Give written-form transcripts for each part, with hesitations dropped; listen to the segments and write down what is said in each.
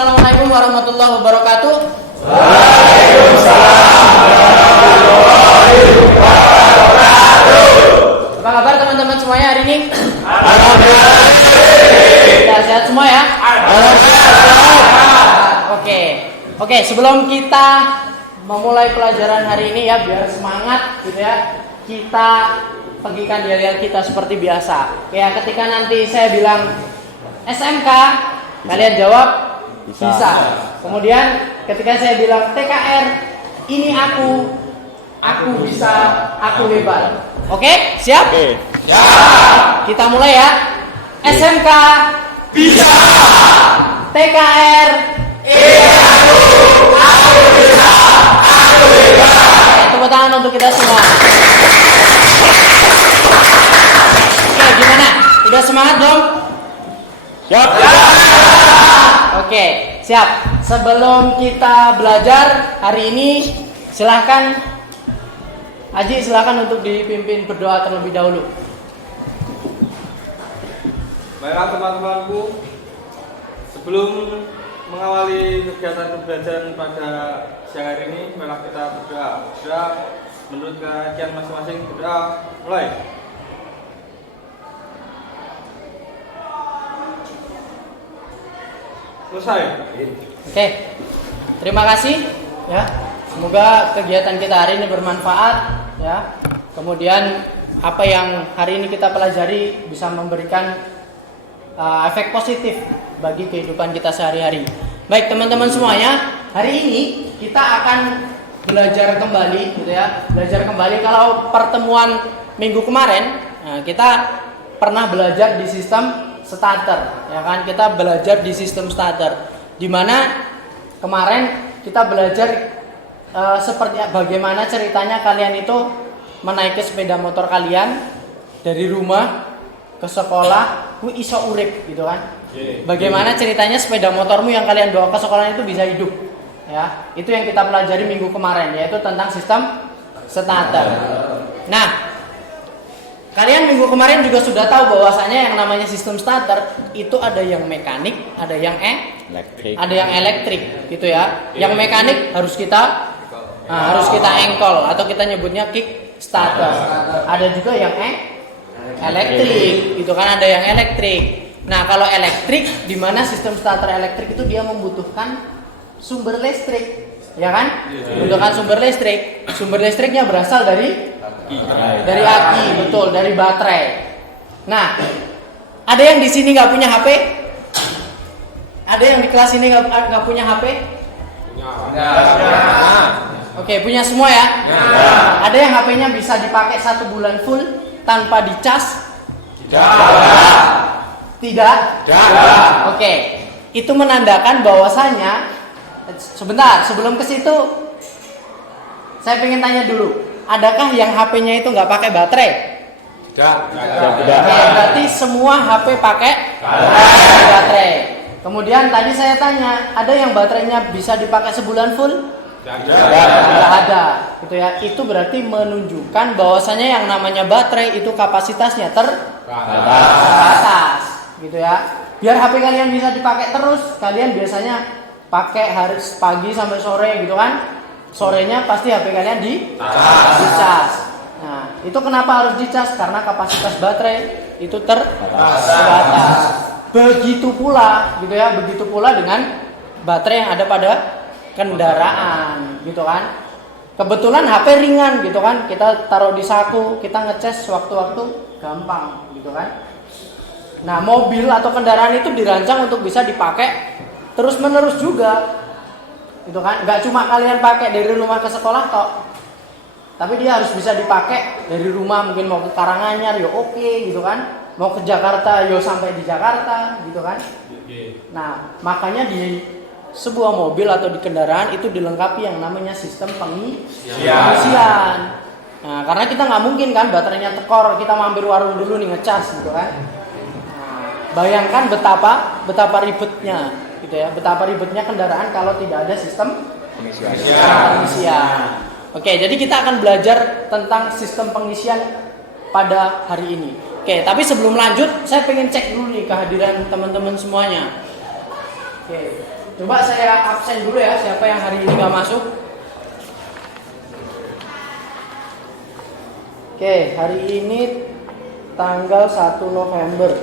Assalamualaikum warahmatullahi wabarakatuh. Waalaikumsalam warahmatullahi wabarakatuh. Apa kabar teman-teman semuanya hari ini? Alhamdulillah. Sehat semua ya? Oke, sebelum kita memulai pelajaran hari ini ya, biar semangat gitu ya, kita bagikan dialog kita seperti biasa. Ya, ketika nanti saya bilang SMK, kalian jawab bisa. Kemudian ketika saya bilang TKR, ini aku bisa, aku hebat. Oke, siap? Oke. Ya. Kita mulai ya. SMK Bisa. TKR, Aku bisa. Aku hebat. tepuk tangan untuk kita semua. Oke, gimana? Udah semangat dong? Siap. Oke, siap. Sebelum kita belajar hari ini, silahkan Haji, silahkan untuk dipimpin berdoa terlebih dahulu. Baiklah teman-temanku, sebelum mengawali kegiatan pembelajaran pada siang hari ini, marilah kita berdoa. Berdoa menurut keyakinan masing-masing. Berdoa mulai. Selesai. Oke, terima kasih ya. Semoga kegiatan kita hari ini bermanfaat ya. Kemudian apa yang hari ini kita pelajari bisa memberikan efek positif bagi kehidupan kita sehari-hari. Baik teman-teman semuanya, hari ini kita akan belajar kembali gitu ya. Belajar kembali kalau pertemuan minggu kemarin kita pernah belajar di sistem starter ya kan, kita belajar di sistem starter di mana kemarin kita belajar seperti bagaimana ceritanya kalian itu menaiki sepeda motor kalian dari rumah ke sekolah, iso urip gitu kan. Bagaimana ceritanya sepeda motormu yang kalian bawa ke sekolah itu bisa hidup ya. Itu yang kita pelajari minggu kemarin, yaitu tentang sistem starter. Nah, kalian minggu kemarin juga sudah tahu bahwasanya yang namanya sistem starter itu ada yang mekanik, ada yang elektrik gitu ya. Yang mekanik harus kita engkol atau kita nyebutnya kick starter. Ada juga yang elektrik, gitu kan, ada yang elektrik. Nah, kalau elektrik, di mana sistem starter elektrik itu dia membutuhkan sumber listrik, ya kan? Membutuhkan sumber listrik. Sumber listriknya berasal dari aki, betul, dari baterai. Nah, ada yang di sini nggak punya HP? Ada yang di kelas ini nggak punya HP? Oke, punya semua ya? Ada yang HP-nya bisa dipakai 1 bulan full tanpa dicas? Tidak? Oke, itu menandakan bahwasanya, sebentar, sebelum ke situ saya pengen tanya dulu, adakah yang HP-nya itu nggak pakai baterai? Tidak. Oke, berarti semua HP pakai baterai. Kemudian tadi saya tanya, ada yang baterainya bisa dipakai sebulan full? Tidak ada, gitu ya. Itu berarti menunjukkan bahwasanya yang namanya baterai itu kapasitasnya terbatas, gitu ya. Biar HP kalian bisa dipakai terus, kalian biasanya pakai harus pagi sampai sore, gitu kan? Sorenya pasti HP kalian dicas. Nah, itu kenapa harus dicas? Karena kapasitas baterai itu terbatas. Begitu pula, gitu ya. Begitu pula dengan baterai yang ada pada kendaraan, gitu kan. Kebetulan HP ringan, gitu kan. Kita taruh di saku, kita ngecas waktu-waktu gampang, gitu kan. Nah, mobil atau kendaraan itu dirancang untuk bisa dipakai terus-menerus juga, gitu kan. Gak cuma kalian pakai dari rumah ke sekolah tok, tapi dia harus bisa dipakai dari rumah, mungkin mau ke Karanganyar, yo oke, gitu kan. Mau ke Jakarta, yo sampai di Jakarta, gitu kan. Nah, makanya di sebuah mobil atau di kendaraan itu dilengkapi yang namanya sistem pengisian. Nah, karena kita nggak mungkin kan baterainya tekor, kita mampir warung dulu nih ngecas, gitu kan. Nah, bayangkan betapa ribetnya, gitu ya. Betapa ribetnya kendaraan kalau tidak ada sistem pengisian. Oke, jadi kita akan belajar tentang sistem pengisian pada hari ini. Oke, tapi sebelum lanjut, saya pengen cek dulu nih kehadiran teman-teman semuanya. Oke, Coba saya absen dulu ya, siapa yang hari ini nggak masuk? Oke, hari ini tanggal 1 November.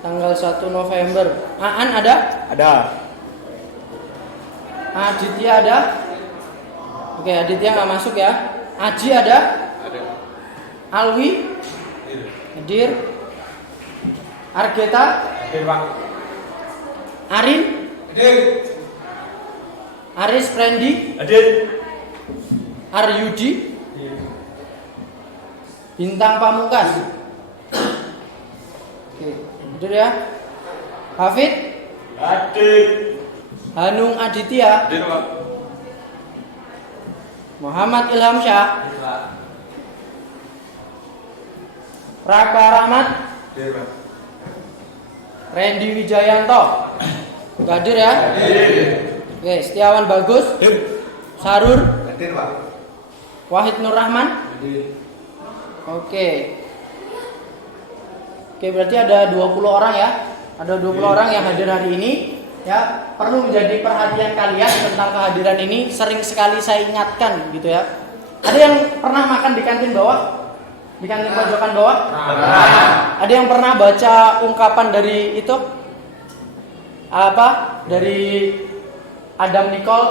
Tanggal 1 November. Aan ada? Ada. Aditya ada? Oke, Aditya nggak masuk ya. Aji ada? Ada. Alwi? Hadir. Argeta? Hadir, Pak. Arin? Hadir. Aris Frendi? Hadir. Aryudi? Bintang Pamungkas? Oke, hadir ya. Hafid? Hadir. Hanung Aditya? Hadir, Pak. Muhammad Ilham Syah? Raka Rahmat? Hadir, Pak. Randy Wijayanto? Nggak hadir ya? Hadir. Oke, Setiawan Bagus? Hadir. Sarur? Hadir, Pak. Wahid Nur Rahman? Hadir. Oke. Oke, berarti ada 20 orang ya. Ada 20 orang yang hadir hari ini. Ya, perlu menjadi perhatian kalian tentang kehadiran ini. Sering sekali saya ingatkan gitu ya. Ada yang pernah makan di kantin bawah? Di kantin pojokan bawah? Ada yang pernah baca ungkapan dari itu? Apa? Dari Adam Nicole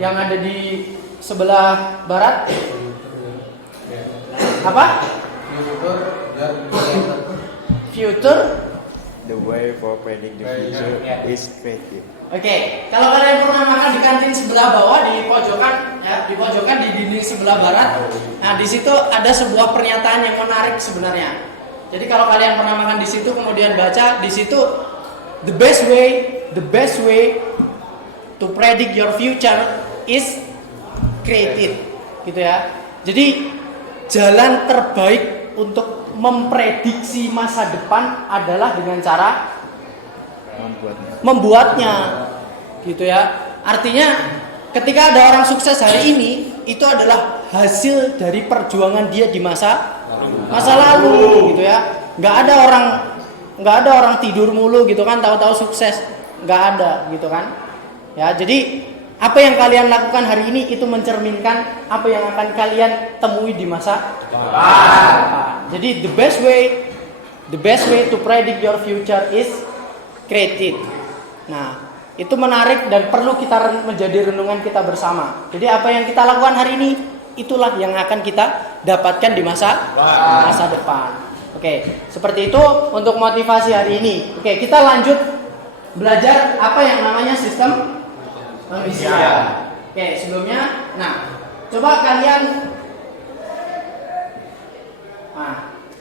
yang ada di sebelah barat? Apa? Future. The way for predicting the future is creative. Oke, kalau kalian pernah makan di kantin sebelah bawah di pojokan, ya di pojokan di dinding sebelah barat, nah di situ ada sebuah pernyataan yang menarik sebenarnya. Jadi kalau kalian pernah makan di situ kemudian baca di situ, the best way to predict your future is creative, gitu ya. Jadi jalan terbaik untuk memprediksi masa depan adalah dengan cara membuatnya, gitu ya. Artinya ketika ada orang sukses hari ini, itu adalah hasil dari perjuangan dia di masa lalu, gitu ya. Nggak ada orang tidur mulu gitu kan, tahu-tahu sukses, nggak ada gitu kan. Ya, jadi apa yang kalian lakukan hari ini itu mencerminkan apa yang akan kalian temui di masa depan. Jadi the best way to predict your future is creative. Nah, itu menarik dan perlu kita menjadi renungan kita bersama. Jadi apa yang kita lakukan hari ini itulah yang akan kita dapatkan di masa depan. Oke, seperti itu untuk motivasi hari ini. Oke, kita lanjut belajar apa yang namanya sistem pengisian. Oke, sebelumnya, nah, coba kalian,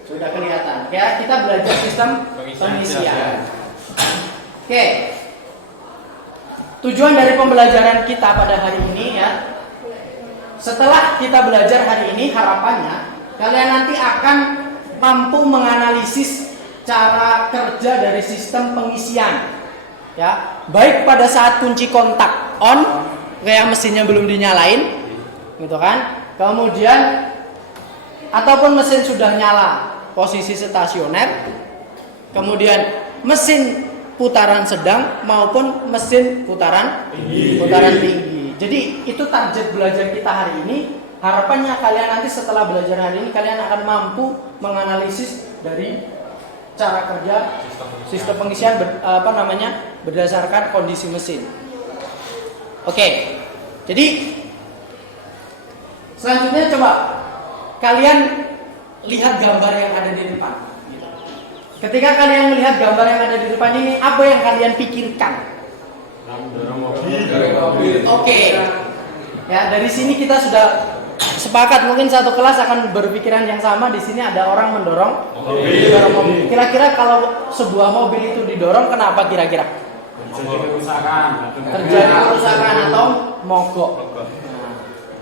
sudah kelihatan. Ya, kita belajar sistem pengisian. Oke, tujuan dari pembelajaran kita pada hari ini ya, setelah kita belajar hari ini, harapannya kalian nanti akan mampu menganalisis cara kerja dari sistem pengisian. Ya, baik pada saat kunci kontak on, kayak mesinnya belum dinyalain, gitu kan? Kemudian ataupun mesin sudah nyala, posisi stasioner, kemudian mesin putaran sedang maupun mesin putaran tinggi. Jadi itu target belajar kita hari ini. Harapannya kalian nanti setelah belajar hari ini kalian akan mampu menganalisis dari cara kerja sistem pengisian berdasarkan kondisi mesin. Oke. Jadi selanjutnya coba kalian lihat gambar yang ada di depan. Ketika kalian melihat gambar yang ada di depan ini, apa yang kalian pikirkan? Oke. Ya, dari sini kita sudah sepakat, mungkin satu kelas akan berpikiran yang sama. Di sini ada orang mendorong mobil. Kira-kira kalau sebuah mobil itu didorong, kenapa kira-kira? Terjadi kerusakan atau mogok.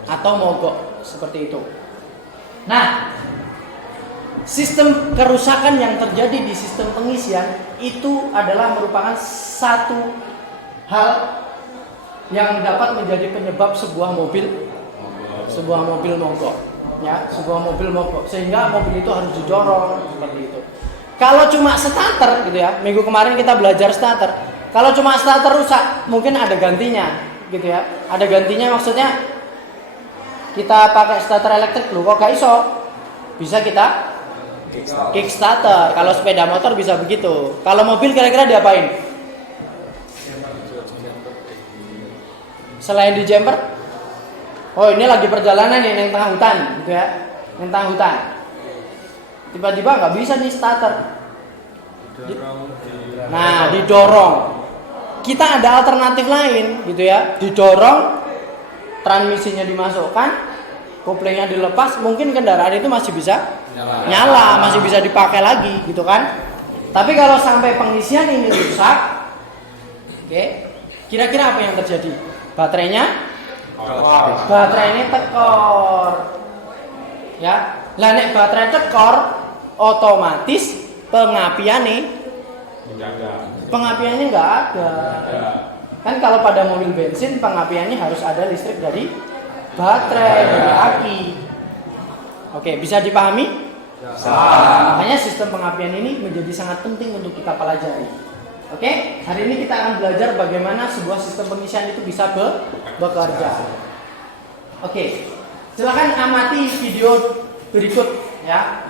Atau mogok seperti itu. Nah, sistem kerusakan yang terjadi di sistem pengisian itu adalah merupakan satu hal yang dapat menjadi penyebab sebuah mobil mogok, ya, sebuah mobil mogok, sehingga mobil itu harus didorong seperti itu. Kalau cuma starter gitu ya, minggu kemarin kita belajar starter. Kalau cuma starter rusak, mungkin ada gantinya gitu ya. Ada gantinya maksudnya kita pakai starter elektrik dulu kok gak iso. Bisa kita kickstarter. Kalau sepeda motor bisa begitu. Kalau mobil kira-kira diapain? Selain di jumper? Oh, ini lagi perjalanan nih neng tengah hutan gitu ya. Neng tengah hutan. Tiba-tiba nggak bisa nih starter. Nah, didorong. Kita ada alternatif lain gitu ya. Didorong, transmisinya dimasukkan, koplingnya dilepas, mungkin kendaraan itu masih bisa nyala, masih bisa dipakai lagi gitu kan. Tapi kalau sampai pengisian ini rusak, oke, kira-kira apa yang terjadi? Baterainya tekor. Ya, lah nek baterai tekor, otomatis pengapiannya nggak ada. Kan kalau pada mobil bensin pengapiannya harus ada listrik dari baterai, dari aki. Oke, bisa dipahami? Makanya sistem pengapian ini menjadi sangat penting untuk kita pelajari. Oke, hari ini kita akan belajar bagaimana sebuah sistem pengisian itu bisa bekerja. Oke, silakan amati video berikut ya.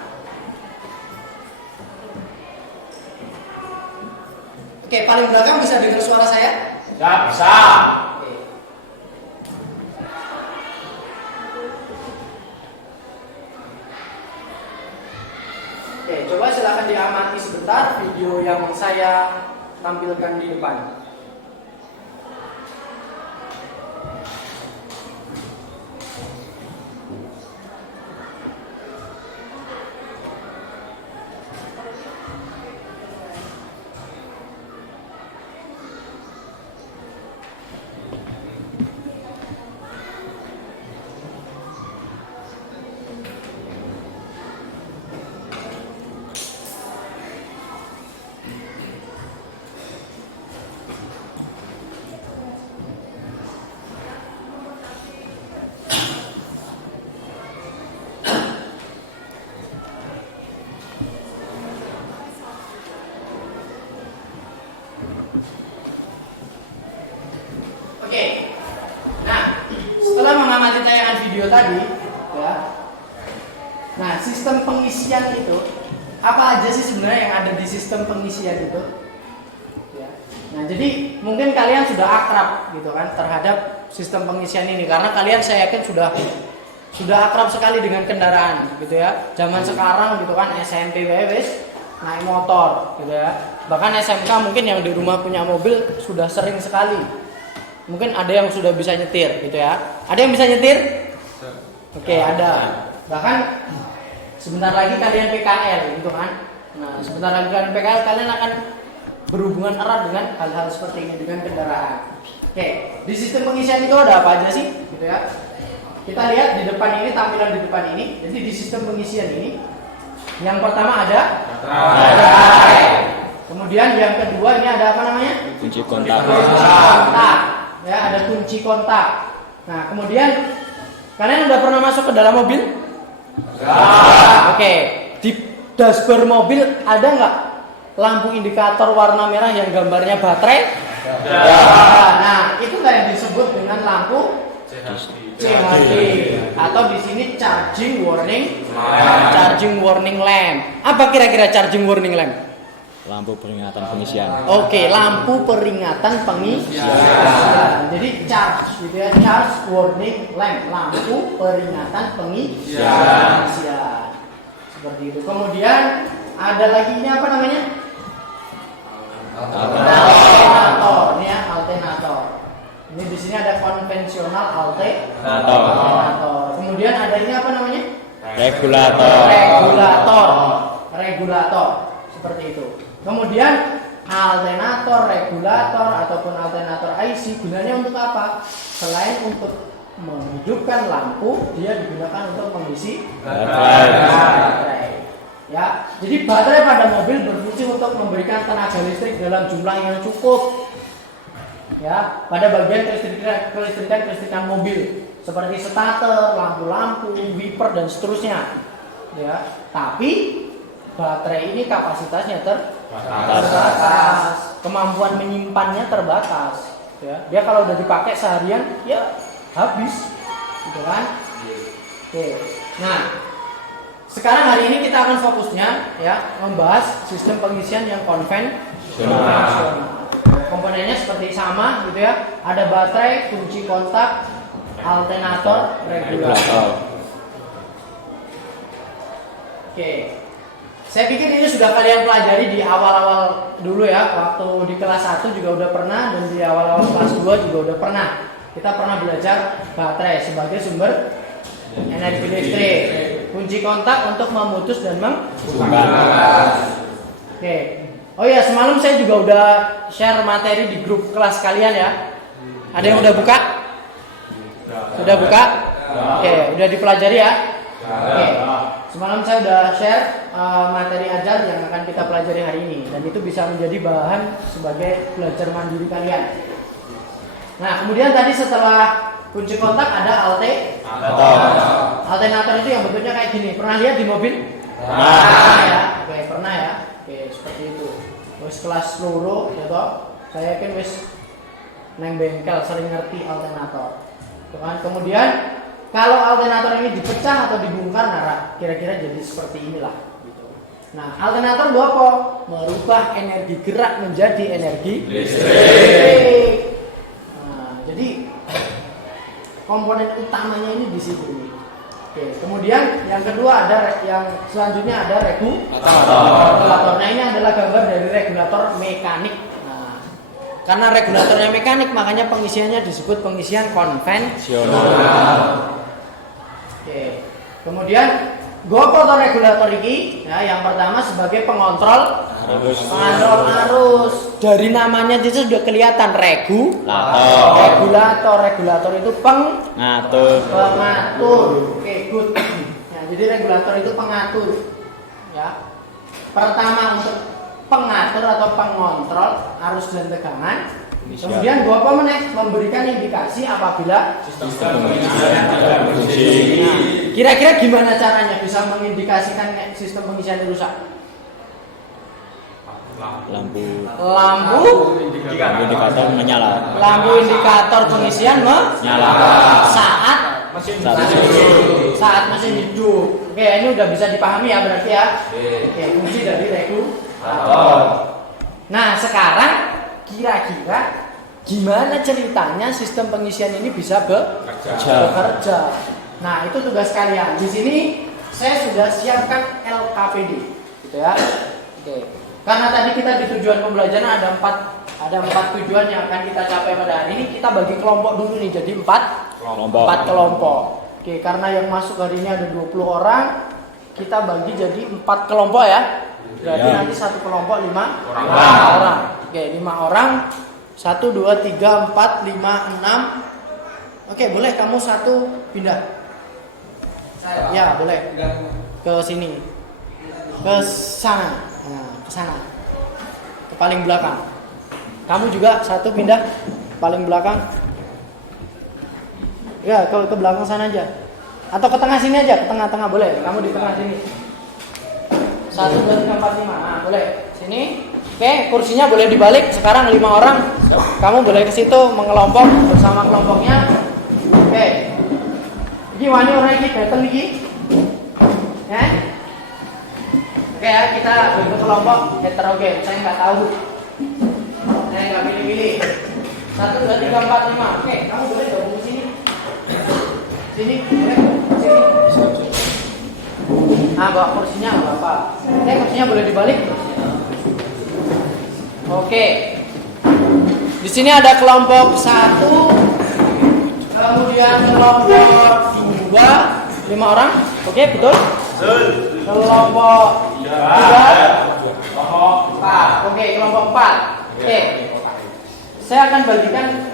Oke, paling belakang bisa dengar suara saya? Ya, bisa. Oke, coba silakan diamati sebentar video yang saya tampilkan di depan. Oke, nah setelah mengamati tayangan video tadi, ya, nah sistem pengisian itu apa aja sih sebenarnya yang ada di sistem pengisian itu? Ya. Nah jadi mungkin kalian sudah akrab gitu kan terhadap sistem pengisian ini karena kalian saya yakin sudah akrab sekali dengan kendaraan gitu ya. Zaman sekarang gitu kan SMP wes naik motor gitu ya. Bahkan SMK mungkin yang di rumah punya mobil sudah sering sekali. Mungkin ada yang sudah bisa nyetir gitu ya. Ada yang bisa nyetir? Oke, ada. Bahkan sebentar lagi kalian PKL gitu kan. Nah, sebentar lagi kalian PKL, kalian akan berhubungan erat dengan hal-hal seperti ini dengan kendaraan. Oke, di sistem pengisian itu ada apa aja sih gitu ya. Kita lihat di depan ini, tampilan di depan ini. Jadi di sistem pengisian ini yang pertama ada baterai. Kemudian yang kedua ini ada apa namanya? Kunci kontak. Ya, ada kunci kontak. Nah, kemudian kalian udah pernah masuk ke dalam mobil? Ya. Oke, di dashboard mobil ada nggak lampu indikator warna merah yang gambarnya baterai? Ya. Nah, itulah yang disebut dengan lampu CHD atau di sini charging warning lamp. Apa kira-kira charging warning lamp? Lampu peringatan pengisian. Oke, lampu peringatan pengisian. Jadi charge gitu ya, charge warning lamp, lampu peringatan pengisian. Seperti itu. Kemudian ada lagi ini apa namanya? Alternator. Ini ya, alternator. Ini di sini ada konvensional alternator. Kemudian ada ini apa namanya? Regulator. Seperti itu. Kemudian alternator, regulator ataupun alternator IC gunanya untuk apa? Selain untuk menghidupkan lampu, dia digunakan untuk mengisi baterai. Ya, jadi baterai pada mobil berfungsi untuk memberikan tenaga listrik dalam jumlah yang cukup. Ya, pada bagian kelistrikan mobil seperti starter, lampu-lampu, wiper dan seterusnya. Ya, tapi baterai ini kapasitasnya terbatas, kemampuan menyimpannya terbatas. Ya, dia kalau udah dipakai seharian, ya habis, gitu kan? Oke. Nah, sekarang hari ini kita akan fokusnya ya membahas sistem pengisian yang konvensional. Komponennya seperti sama, gitu ya. Ada baterai, kunci kontak, alternator, regulator. Oke. Saya pikir ini sudah kalian pelajari di awal-awal dulu ya. Waktu di kelas 1 juga udah pernah, dan di awal-awal kelas 2 juga udah pernah. Kita pernah belajar baterai sebagai sumber energi listrik, kunci kontak untuk memutus dan membuka. Oke. Oh iya, semalam saya juga udah share materi di grup kelas kalian ya. Ada yang udah buka? Sudah buka? Oke, udah dipelajari ya? Oke. Semalam saya udah share materi ajar yang akan kita pelajari hari ini, dan itu bisa menjadi bahan sebagai belajar mandiri kalian. Nah, kemudian tadi setelah kunci kontak ada alternator itu yang bentuknya kayak gini. Pernah lihat di mobil? Pernah ya? Oke, pernah ya? Oke, seperti itu. Wis kelas loro ya toh. Saya yakin wis neng bengkel sering ngerti alternator. Tuh kan? Kemudian kalau alternator ini dipecah atau dibongkar, nah kira-kira jadi seperti inilah gitu. Nah, alternator itu apa? Merubah energi gerak menjadi energi listrik. Nah, jadi komponen utamanya ini di sini. Oke, kemudian yang kedua ada yang selanjutnya ada regulator. Nah, ini adalah gambar dari regulator mekanik. Nah, karena regulatornya mekanik, makanya pengisiannya disebut pengisian konvensional. Oke, kemudian gopo regulator ini, ya, yang pertama sebagai pengontrol arus. Dari namanya itu sudah kelihatan regulator itu pengatur. Oke, good. Ya, jadi regulator itu pengatur. Ya. Pertama untuk pengatur atau pengontrol arus dan tegangan. Kemudian gua apa meneh memberikan indikasi apabila sistem pengisian tidak berfungsi. Nah, kira-kira gimana caranya bisa mengindikasikan sistem pengisian rusak? Lampu indikator menyala. Lampu indikator pengisian menyala saat mesin hidup. Oke, ini udah bisa dipahami ya berarti ya. Oke, fungsi dari regulator. Nah, sekarang kira-kira gimana ceritanya sistem pengisian ini bisa bekerja? Nah, itu tugas kalian. Di sini saya sudah siapkan LKPD, gitu ya. Oke. Karena tadi kita di tujuan pembelajaran ada empat tujuan yang akan kita capai pada hari ini. Kita bagi kelompok dulu nih, jadi empat kelompok. Oke, karena yang masuk hari ini ada 20 orang, kita bagi jadi 4 kelompok ya. Berarti nanti satu kelompok 5 orang. Oke, 5 orang. 1, 2, 3, 4, 5, 6. Oke, boleh kamu satu pindah. Ya, boleh. Ke sini. Ke sana. Nah, ke sana. Ke paling belakang. Kamu juga satu pindah paling belakang. Ya, ke belakang sana aja. Atau ke tengah sini aja, ke tengah-tengah boleh. Kamu di tengah sini. 1, 2, 3, 4, 5. Nah, boleh. Sini. Oke, kursinya boleh dibalik. Sekarang 5 orang. Kamu boleh ke situ mengelompok bersama kelompoknya. Oke. Iki wani ora iki dateng iki. Ya. Oke ya, kita bentuk kelompok heterogen. Saya nggak tahu. Saya nggak pilih-pilih. 1, 2, 3, 4, 5. Oke, kamu boleh gabung ke sini. Sini, boleh. Sini. Ah, bawa kursinya nggak apa-apa. Oke, kursinya boleh dibalik. Oke. Di sini ada kelompok 1, kemudian kelompok 2, 5 orang. Oke, betul? Kelompok 3, kelompok 4. Oke, kelompok 4. Oke. Saya akan bagikan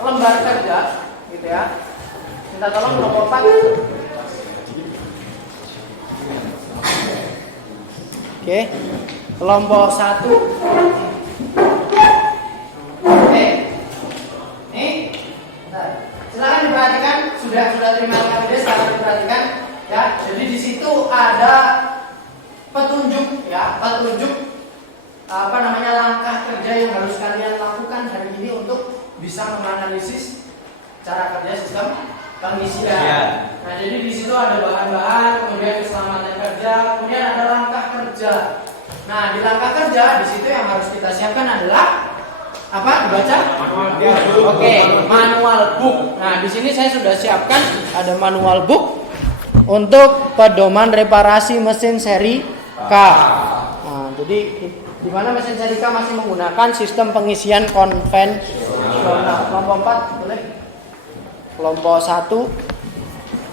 lembar kerja, gitu ya. Minta tolong kelompok 4. Oke. Kelompok 1. Oke. Nih. Bentar. Silakan diperhatikan, sudah terima LKPD, silakan diperhatikan ya. Jadi di situ ada petunjuk ya, langkah kerja yang harus kalian lakukan hari ini untuk bisa menganalisis cara kerja sistem pengisian. Nah, jadi di situ ada bahan-bahan, kemudian keselamatan kerja, kemudian ada langkah kerja. Nah, di langkah kerja di situ yang harus kita siapkan adalah apa? Dibaca? Manual book. Oke, manual book. Nah, di sini saya sudah siapkan ada manual book untuk pedoman reparasi mesin seri K. Nah, jadi di mana mesin seri K masih menggunakan sistem pengisian konvensional. Kelompok 4 boleh? Kelompok 1.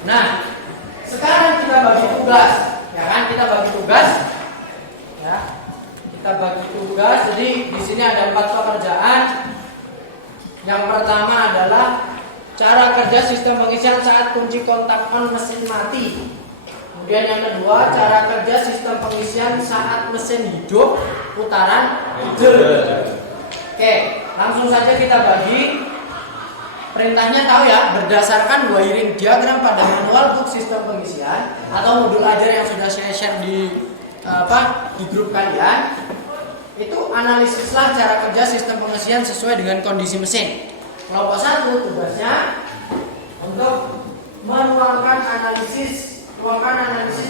Nah, sekarang kita bagi tugas, ya kan? Kita bagi tugas. Ya. Kita bagi tugas. Jadi di sini ada 4 pekerjaan. Yang pertama adalah cara kerja sistem pengisian saat kunci kontak on mesin mati. Kemudian yang kedua, cara kerja sistem pengisian saat mesin hidup putaran idle. Oke, langsung saja kita bagi. Perintahnya tahu ya, berdasarkan wiring diagram pada manual book sistem pengisian atau modul ajar yang sudah saya share di grup kalian. Itu analisislah cara kerja sistem pengisian sesuai dengan kondisi mesin. Kelompok 1 tugasnya untuk menuangkan analisis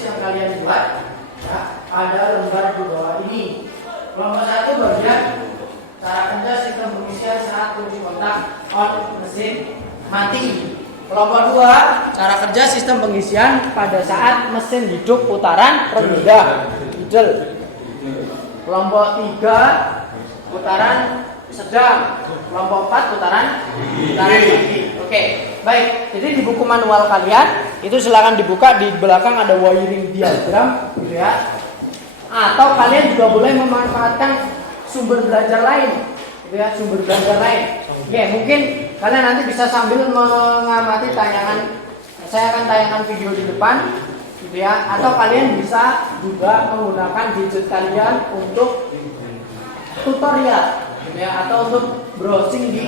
yang kalian buat ya, ada lembar di bawah ini. Kelompok 1 bagian cara kerja sistem pengisian saat kunci kontak on mesin mati. Kelompok 2 cara kerja sistem pengisian pada saat mesin hidup putaran rendah idle. Kelompok 3 putaran sedang. Kelompok 4 putaran tinggi. Oke, baik. Jadi di buku manual kalian itu silakan dibuka, di belakang ada wiring diagram gitu ya. Atau kalian juga boleh memanfaatkan sumber belajar lain gitu ya, sumber belajar lain. Oke, mungkin kalian nanti bisa sambil mengamati tayangan. Saya akan tayangkan video di depan gitu ya, atau kalian bisa juga menggunakan gadget kalian untuk tutorial gitu ya, atau untuk browsing di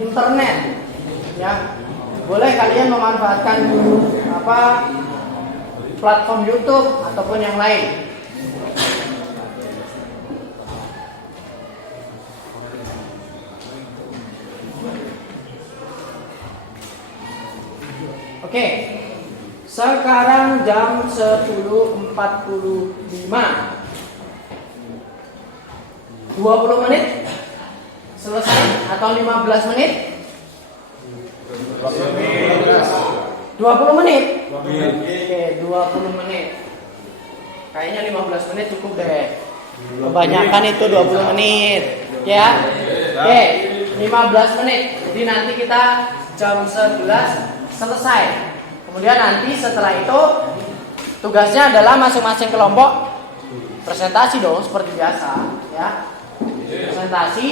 internet ya. Boleh kalian memanfaatkan platform YouTube ataupun yang lain. Oke, sekarang jam 10.45. 20 menit selesai atau 15 menit? 20 menit? Oke, 20 menit. Kayaknya 15 menit cukup deh. Kebanyakan itu 20 menit ya. Oke, 15 menit. Jadi nanti kita jam 11 selesai. Kemudian nanti setelah itu tugasnya adalah masing-masing kelompok presentasi dong seperti biasa ya. Presentasi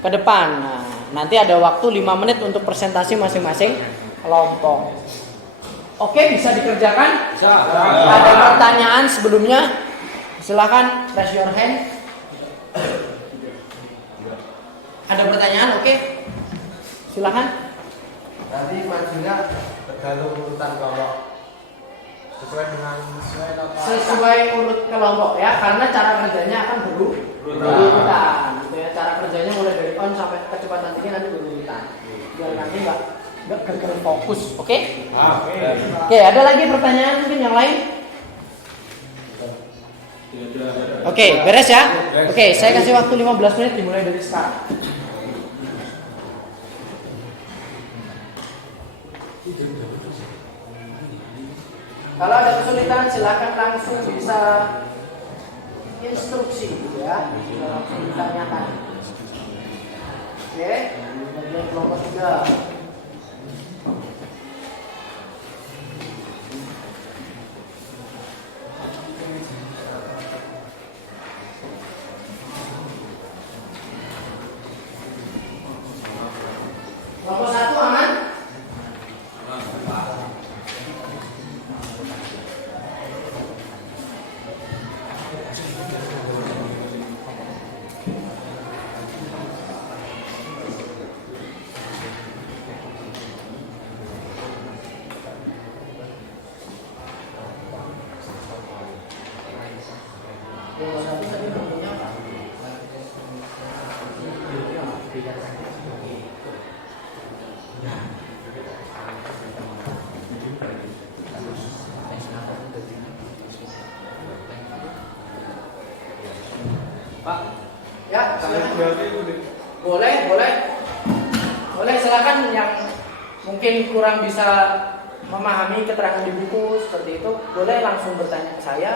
ke depan. Nah, nanti ada waktu 5 menit untuk presentasi masing-masing kelompok. Oke, bisa dikerjakan? Ada pertanyaan sebelumnya? Silakan raise your hand. Ada pertanyaan? Oke. Silakan. Nanti majunya tergantung urutan kelompok sesuai urut kelompok ya, karena cara kerjanya akan berurutan gitu ya. Cara kerjanya mulai dari on sampai kecepatan tinggi nanti berurutan biar nanti nggak gagal fokus. Oke? Oke, ada lagi pertanyaan mungkin yang lain? Oke, beres ya. Oke, saya kasih waktu 15 menit dimulai dari sekarang. Kalau ada kesulitan silakan langsung bisa instruksi ya, langsung ditanyakan. Oke, bagian kelompok 3. Kelompok 1 aman? tadi bentuknya apa? Pak, ya silakan. Boleh, boleh. Boleh, silakan yang mungkin kurang bisa memahami keterangan di buku seperti itu, boleh langsung bertanya ke saya.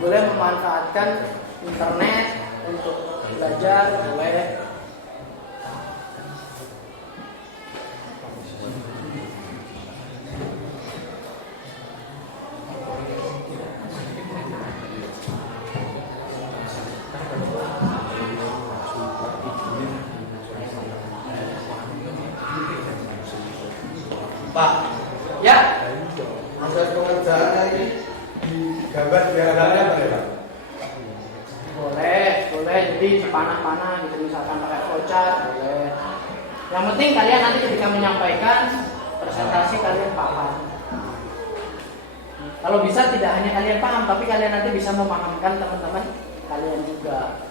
Boleh memanfaatkan internet untuk belajar, boleh. Pak, Ya, proses pengerjaannya ini digambar diagambarnya apa ya Pak? boleh, boleh. Jadi panah-panah gitu, misalkan pakai flowchart, boleh. Yang penting kalian nanti ketika menyampaikan presentasi kalian paham. Kalau bisa tidak hanya kalian paham, tapi kalian nanti bisa memahamkan teman-teman kalian juga.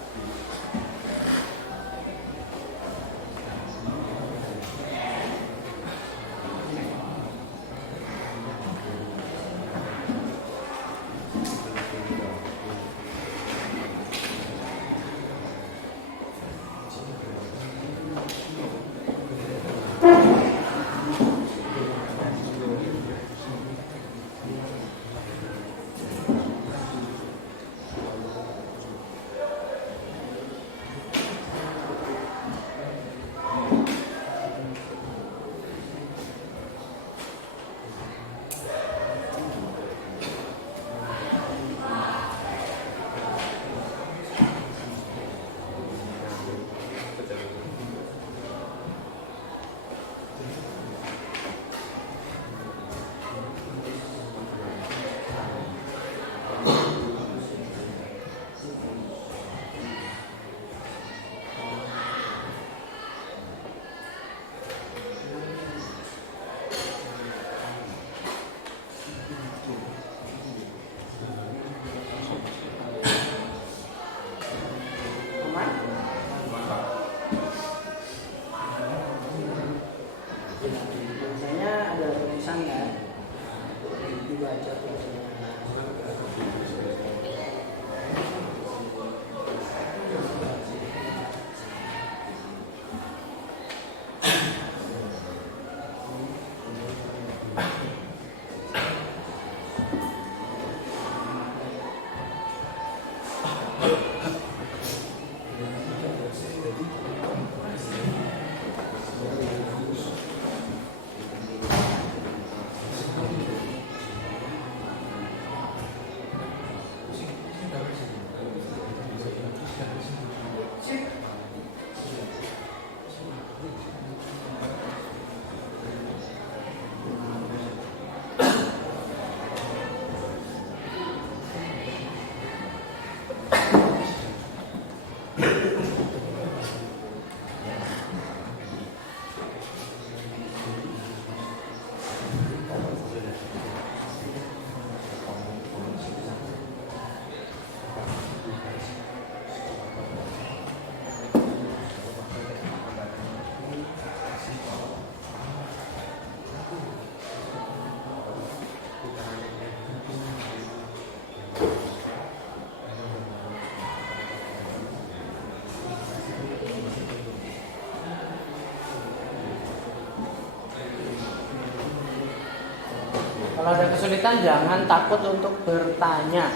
Biasanya ada tulisan kan, dibaca tulisannya. Kalau ada kesulitan jangan takut untuk bertanya.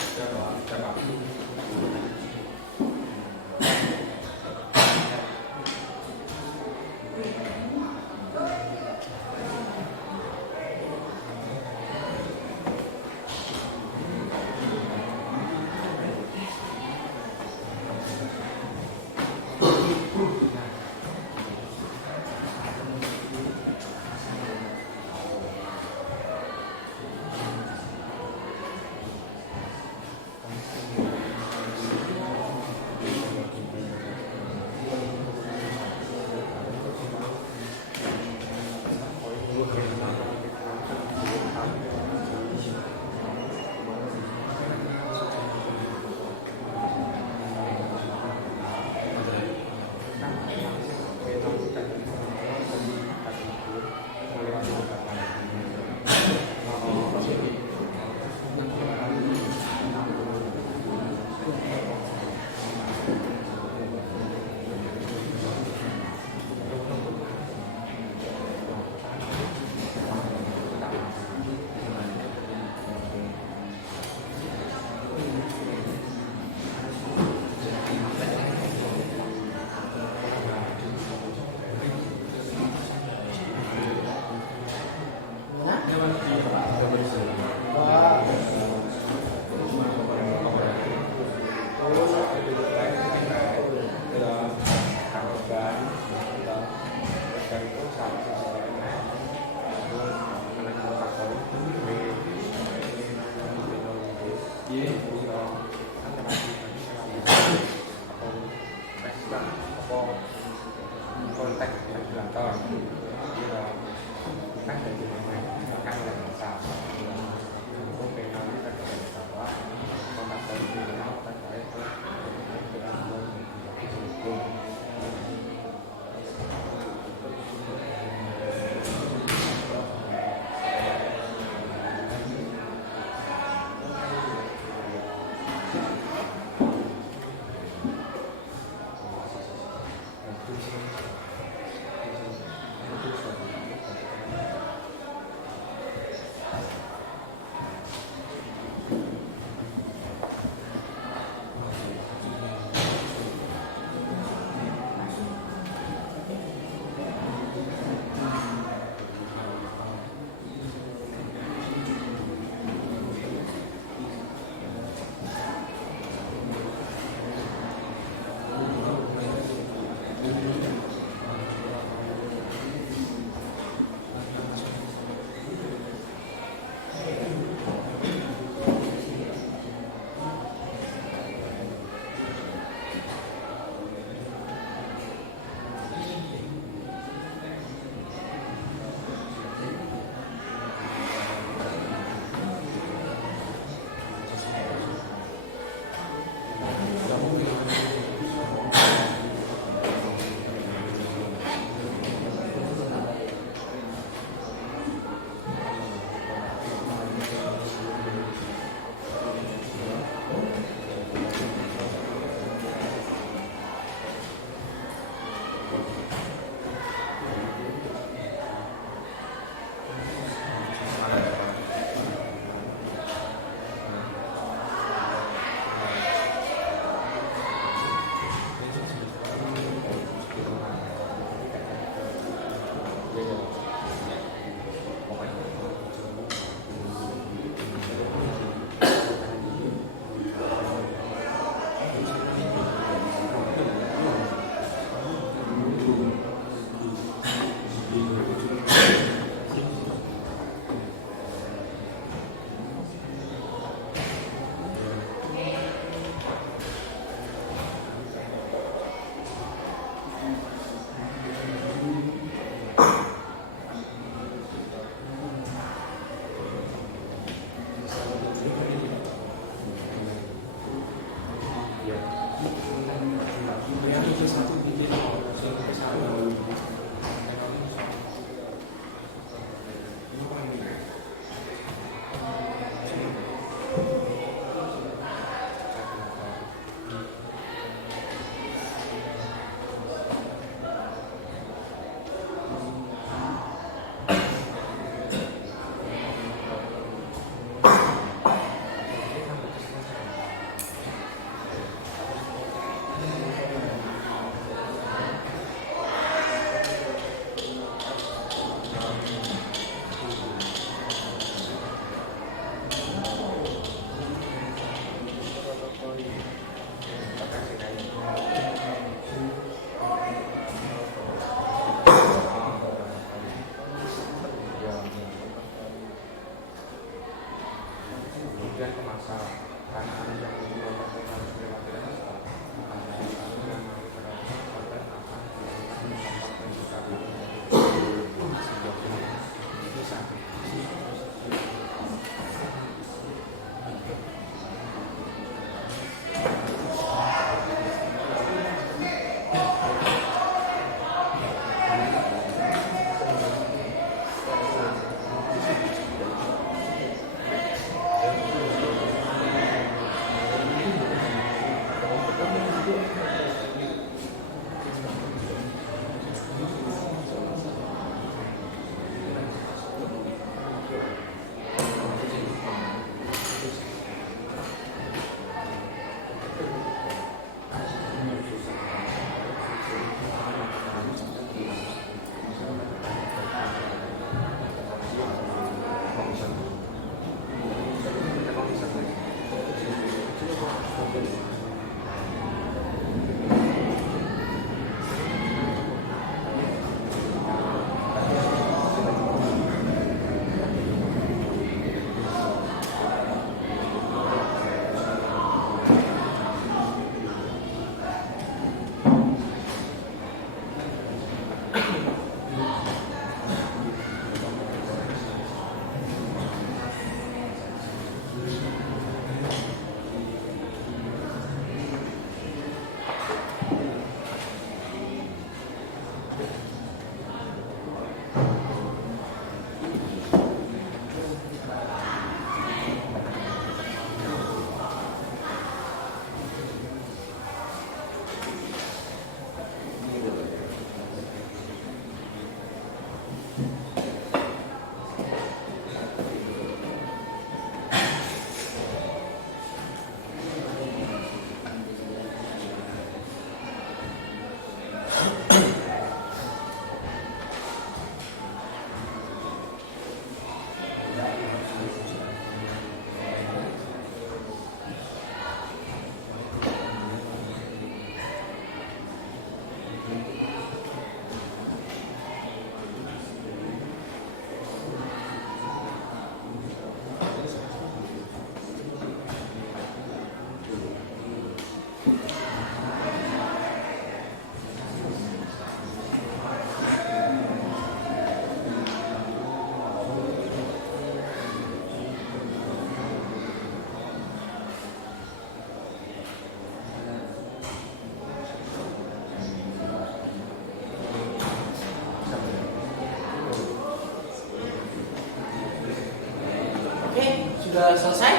sudah selesai?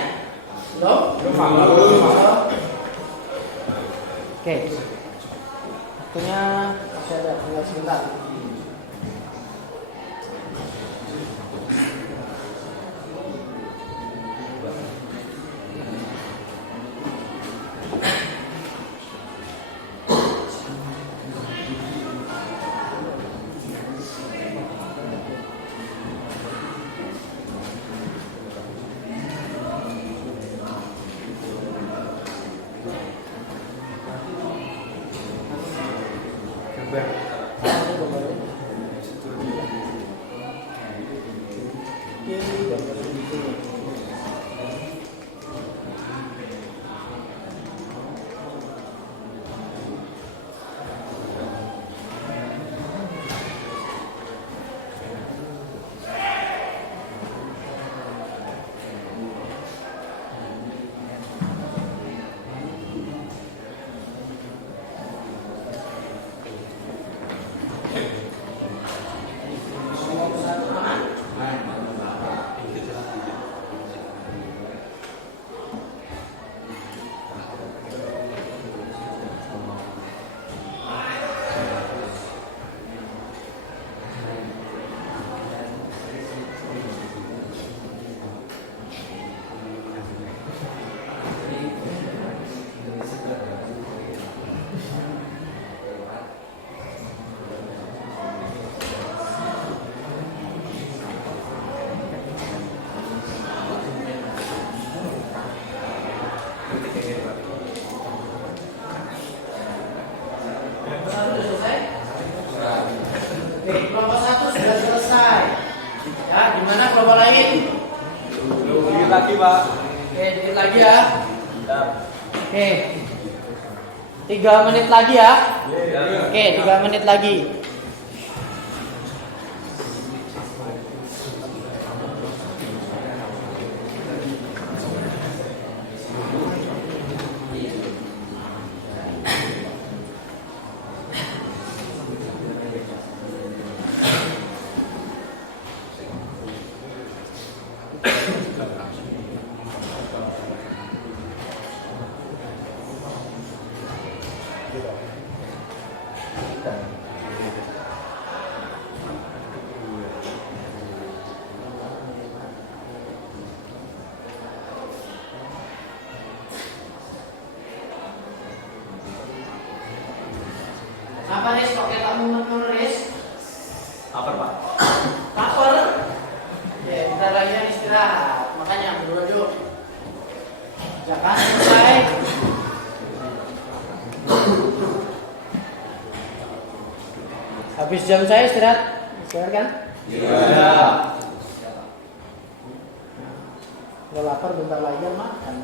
Belum? Oke. Waktunya masih ada, tinggal sebentar. Oke, kelompok 1 sudah selesai. Ya, gimana kelompok lain? Dikit lagi, Pak. Oke, dikit lagi ya. Oke. 3 menit lagi ya. Oke, 3 menit lagi. Apa Riz? Kok kita mau Riz? Apa, Pak? Paper. Ya, bentar lagi kan istirahat. Makanya berdua yuk. Jangan selesai. Habis jam saya istirahat. Istirahat kan? Iya. Kalau lapar bentar lagi kan makan.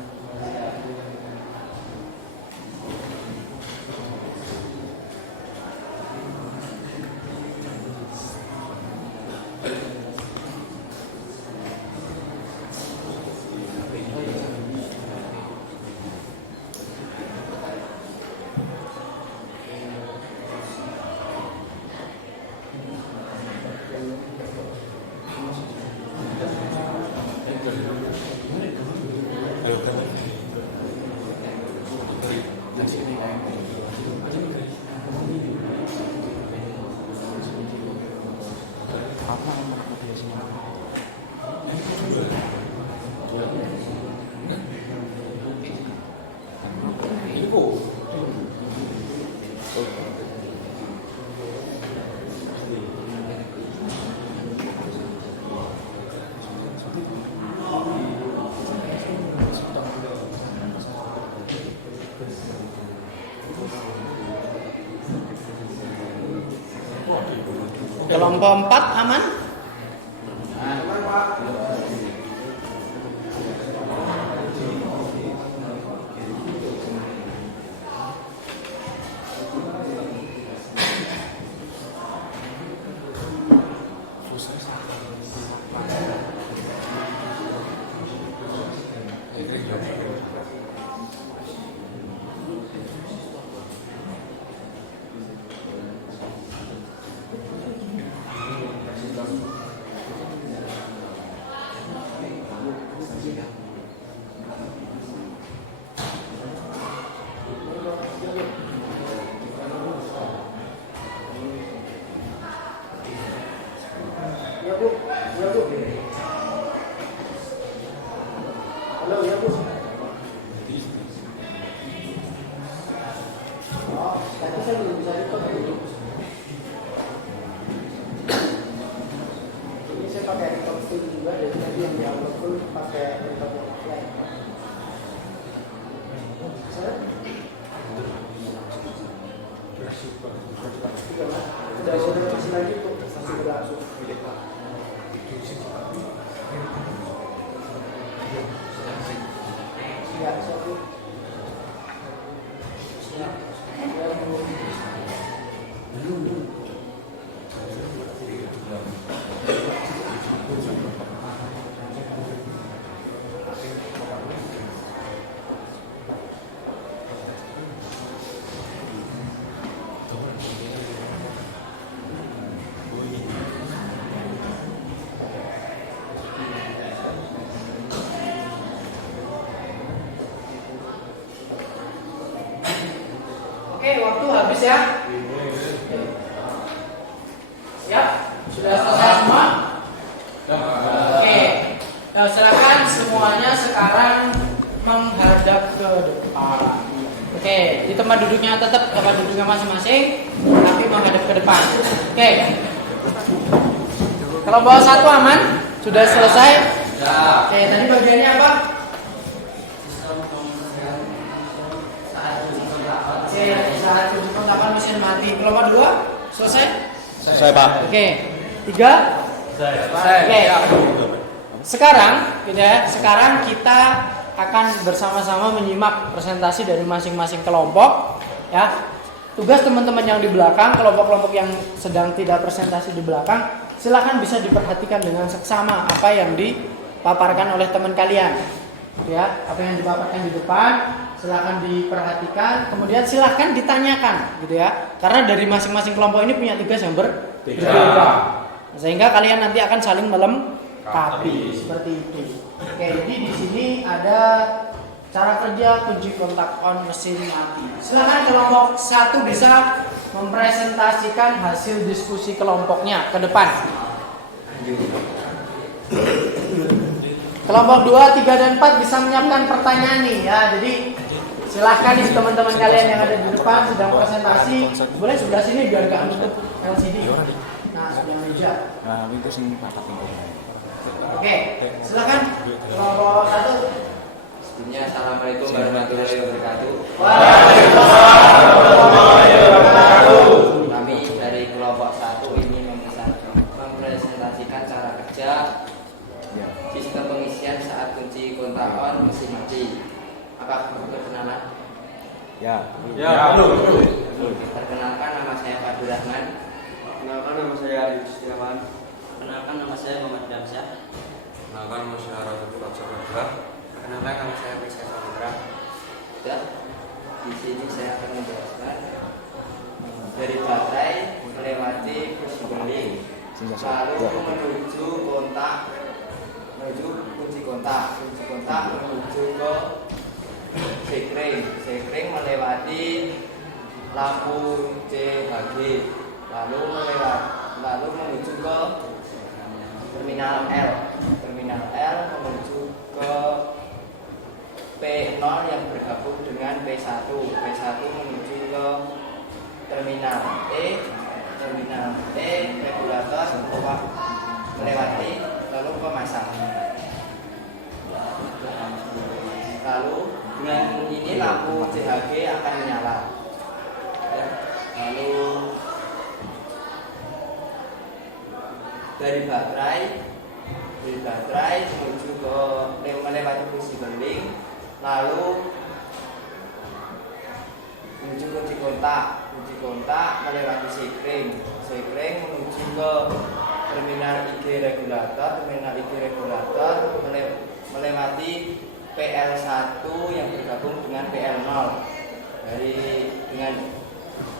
Kelompok 4 aman? Ya Bu. Halo ya Bu. Oh, tadi saya belum bisa record dulu. Ini saya pakai record full juga, jadi tadi yang di-upload full pakai record yang offline. Sudah masih lagi tuh, masih berlangsung. Ya, satu. Oke, waktu habis ya. Siap? Sudah selesai semua? Oke. Nah, silakan semuanya sekarang menghadap ke depan. Oke, di tempat duduknya tetap tempat duduknya masing-masing, tapi menghadap ke depan. Oke. Kalau bawa satu aman? Sudah selesai? Oke, tadi bagiannya apa? Saat kunci kontakan mesin mati. Kelompok 2 selesai? Selesai Pak. Oke. 3? Selesai. Oke. Sekarang, gitu ya. Sekarang kita akan bersama-sama menyimak presentasi dari masing-masing kelompok, ya. Tugas teman-teman yang di belakang, kelompok-kelompok yang sedang tidak presentasi di belakang, silakan bisa diperhatikan dengan seksama apa yang dipaparkan oleh teman kalian. Ya, apa yang dipaparkan di depan silakan diperhatikan, kemudian silakan ditanyakan, gitu ya. Karena dari masing-masing kelompok ini punya tugas yang berbeda, sehingga kalian nanti akan saling melengkapi seperti itu. Oke, jadi di sini ada cara kerja kunci kontak on mesin mati. Silakan kelompok 1 bisa mempresentasikan hasil diskusi kelompoknya ke depan. Kelompok 2, 3, dan 4 bisa menyiapkan pertanyaan nih ya. Jadi silahkan nih teman-teman kalian yang ada di depan sedang presentasi, boleh sebelah sini biar gak nutup LCD. Nah, sebelah meja. Nah, itu sing patah pintu. Oke, silakan kelompok 1. Sebelumnya assalamualaikum warahmatullahi wabarakatuh. Waalaikumsalam warahmatullahi wabarakatuh. Kami dari kelompok 1 ini mempresentasikan cara kerja sistem pengisian saat kunci kontak on mesin mati. Apakah perkenalan? Ya. Perkenalkan, nama saya Fadul Rahman. Kenalkan, nama saya Arif Setiawan. Perkenalkan, nama saya Muhammad Damsyah. Kenalkan, nama saya Rasul Fatsabadra. Perkenalkan, nama saya Rizka Samudra. Ya, di sini saya akan menjelaskan dari baterai melewati kursi beling, lalu menuju kontak, menuju kunci kontak menuju ke sekring melewati lampu CHG, lalu menuju ke terminal L menuju ke P0 yang bergabung dengan P1 menuju ke terminal E regulator melewati lalu pemasang. Lalu dengan ini lampu CHG akan menyala. Ya. Lalu dari baterai menuju ke melewati kursi beling, lalu menuju kunci kontak melewati sekring menuju ke terminal IG regulator melewati PL1 yang bergabung dengan PL0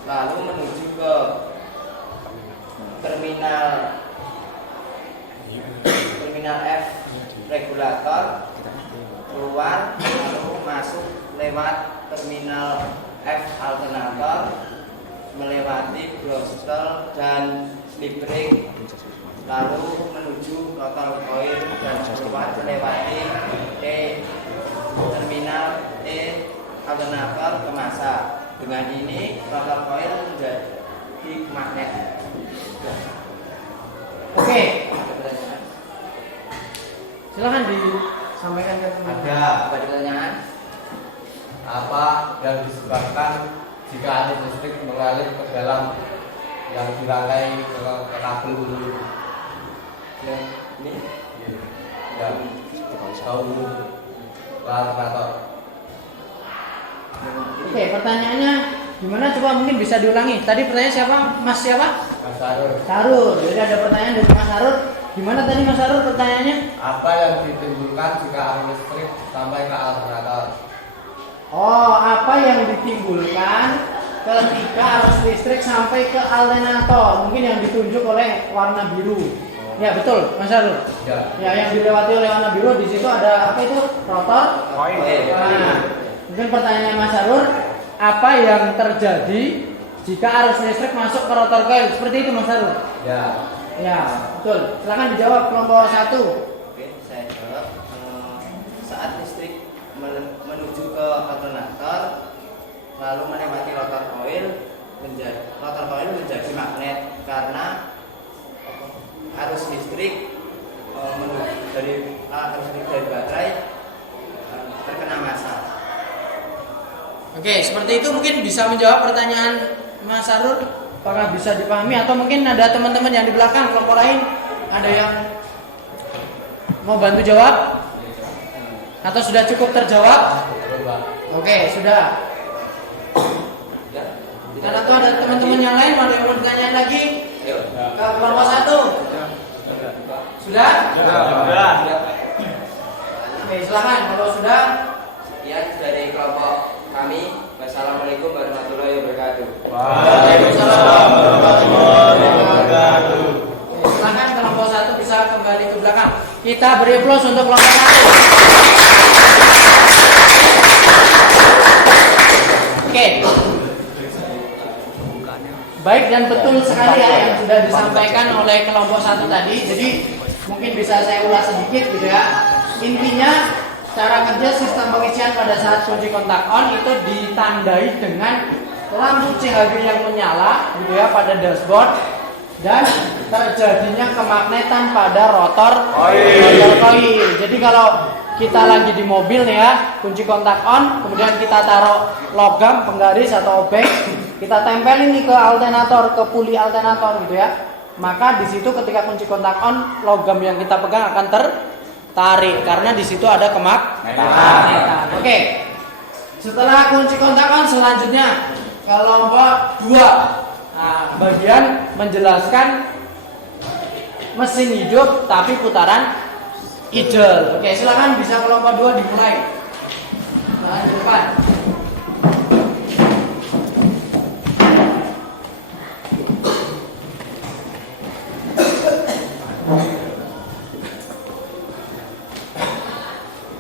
lalu menuju ke terminal F regulator, keluar lalu masuk lewat terminal F alternator melewati throttle dan slip brake, lalu menuju throttle coil dan melewati terminal alternator ke massa. Dengan ini throttle coil menjadi magnet. Oke. Silahkan disampaikan ke teman. Ada Apa pertanyaan? apa yang disebabkan jika arus listrik mengalir ke dalam yang dirangkai ke kabel dulu? Ini Ya, tahu ke alternator. Oke, pertanyaannya gimana? Coba mungkin bisa diulangi. Tadi pertanyaan siapa? Mas siapa? Mas Sarul, Sarul. Jadi ada pertanyaan dari Mas Sarul. Gimana tadi Mas Sarul pertanyaannya? apa yang ditimbulkan jika arus listrik sampai ke alternator? Oh, apa yang ditimbulkan ketika arus listrik sampai ke alternator? Mungkin yang ditunjuk oleh warna biru. Ya betul, Mas Sarul. Ya, Ya, yang dilewati oleh warna biru di situ ada apa itu? Rotor. Nah, mungkin pertanyaan Mas Sarul, apa yang terjadi jika arus listrik masuk ke rotor coil? Seperti itu Mas Sarul. ya. Ya, betul. Silakan dijawab kelompok 1. Oke, saya jawab. Saat listrik menuju ke alternator, lalu melewati rotor coil menjadi magnet karena arus listrik dari baterai terkena massa. Oke, seperti itu mungkin bisa menjawab pertanyaan Mas Sarul. Apakah bisa dipahami atau mungkin ada teman-teman yang di belakang kelompok lain ada yang mau bantu jawab? Atau sudah cukup terjawab? Oke, sudah. Dan atau ada teman-teman yang lain ada yang mau bertanya lagi? Ke kelompok 1. Sudah? Oke, silakan kalau sudah. Sekian dari kelompok kami. Wassalamualaikum warahmatullahi wabarakatuh. Waalaikumsalam warahmatullahi wabarakatuh. Silakan kelompok 1 bisa kembali ke belakang. Kita beri aplaus untuk kelompok 1. Oke. Baik dan betul sekali ya yang sudah disampaikan oleh kelompok 1 tadi. Jadi mungkin bisa saya ulas sedikit gitu ya. Intinya cara kerja sistem pengisian pada saat kunci kontak on itu ditandai dengan lampu CHP yang menyala gitu ya pada dashboard dan terjadinya kemagnetan pada rotor coil. Jadi kalau kita lagi di mobil nih ya, kunci kontak on, kemudian kita taruh logam, penggaris atau obeng, kita tempelin nih ke alternator, ke puli alternator gitu ya. Maka di situ ketika kunci kontak on, logam yang kita pegang akan tertarik karena di situ ada kemagnetan. Oke. Setelah kunci kontak on, selanjutnya kelompok 2. Nah, bagian menjelaskan mesin hidup tapi putaran idle. Oke, silakan bisa kelompok 2 dimulai. Nah, di depan.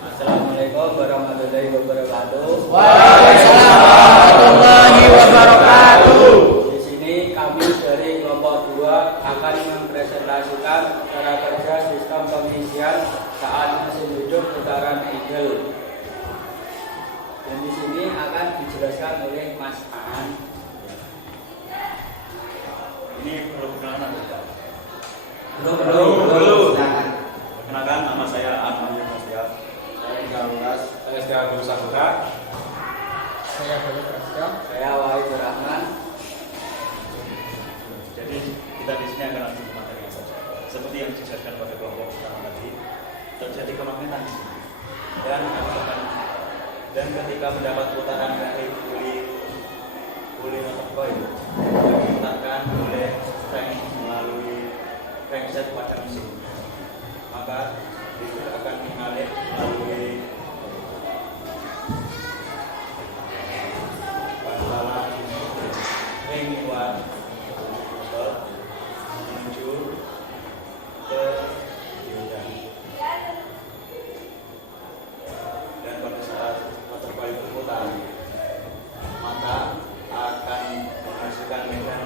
Assalamualaikum warahmatullahi wabarakatuh. Waalaikumsalam warahmatullahi wabarakatuh. Di sini kami dari kelompok 2 akan mempresentasikan cara kerja sistem pengisian saat mesin hidup putaran idle. Dan di sini akan dijelaskan oleh Mas Aan. Ini perlu perkenalan tidak? Belum. Silakan. Perkenalkan, nama saya Ahmad Yunus. Saya Setia Abdul Sahuda. Saya Wahid Rahman. Jadi kita di sini akan langsung ke materi saja. Seperti yang dijelaskan pada kelompok pertama tadi, terjadi kemagnetan di sini. Dan ketika mendapat putaran dari puli rotor coil, diputarkan oleh crank melalui crankset pada mesin, maka itu akan mengalir melalui batalan ring luar motor menuju ke diodang. Dan pada saat motor coil berputar, maka akan menghasilkan medan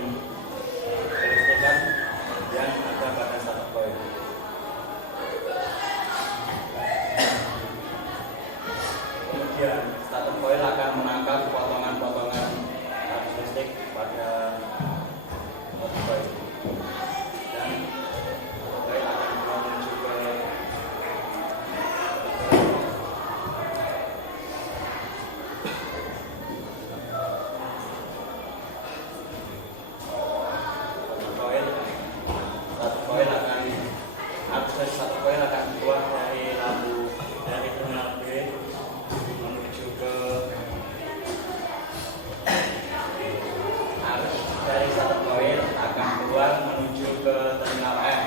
dari starter coil akan keluar menuju ke terminal N,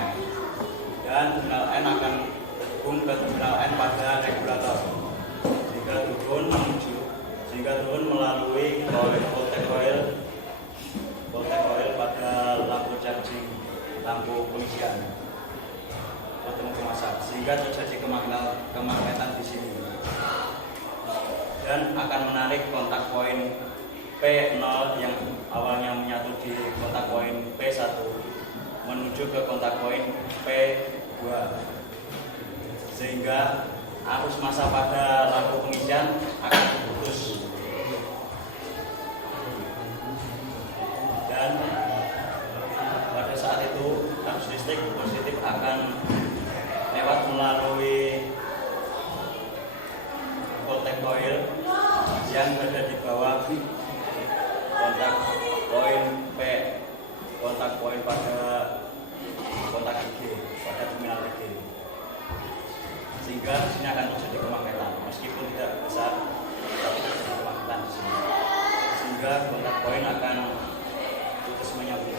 dan terminal N akan terhubung ke terminal N pada regulator sehingga turun melalui voltage coil pada lampu charging, lampu pengisian atau pemasak, sehingga terjadi kemagnetan di sini dan akan menarik kontak poin P0 yang awalnya menyatu di kontak poin P1 menuju ke kontak poin P2, sehingga arus massa pada lampu pengisian akan putus. Dan pada saat itu arus listrik positif akan lewat melalui voltage coil yang berada di bawah kontak poin P, kontak poin pada kontak G, pada terminal G, sehingga di sini akan terjadi kemagnetan meskipun tidak besar, tapi terjadi kemagnetan di sini, sehingga kontak poin akan putus menyambung.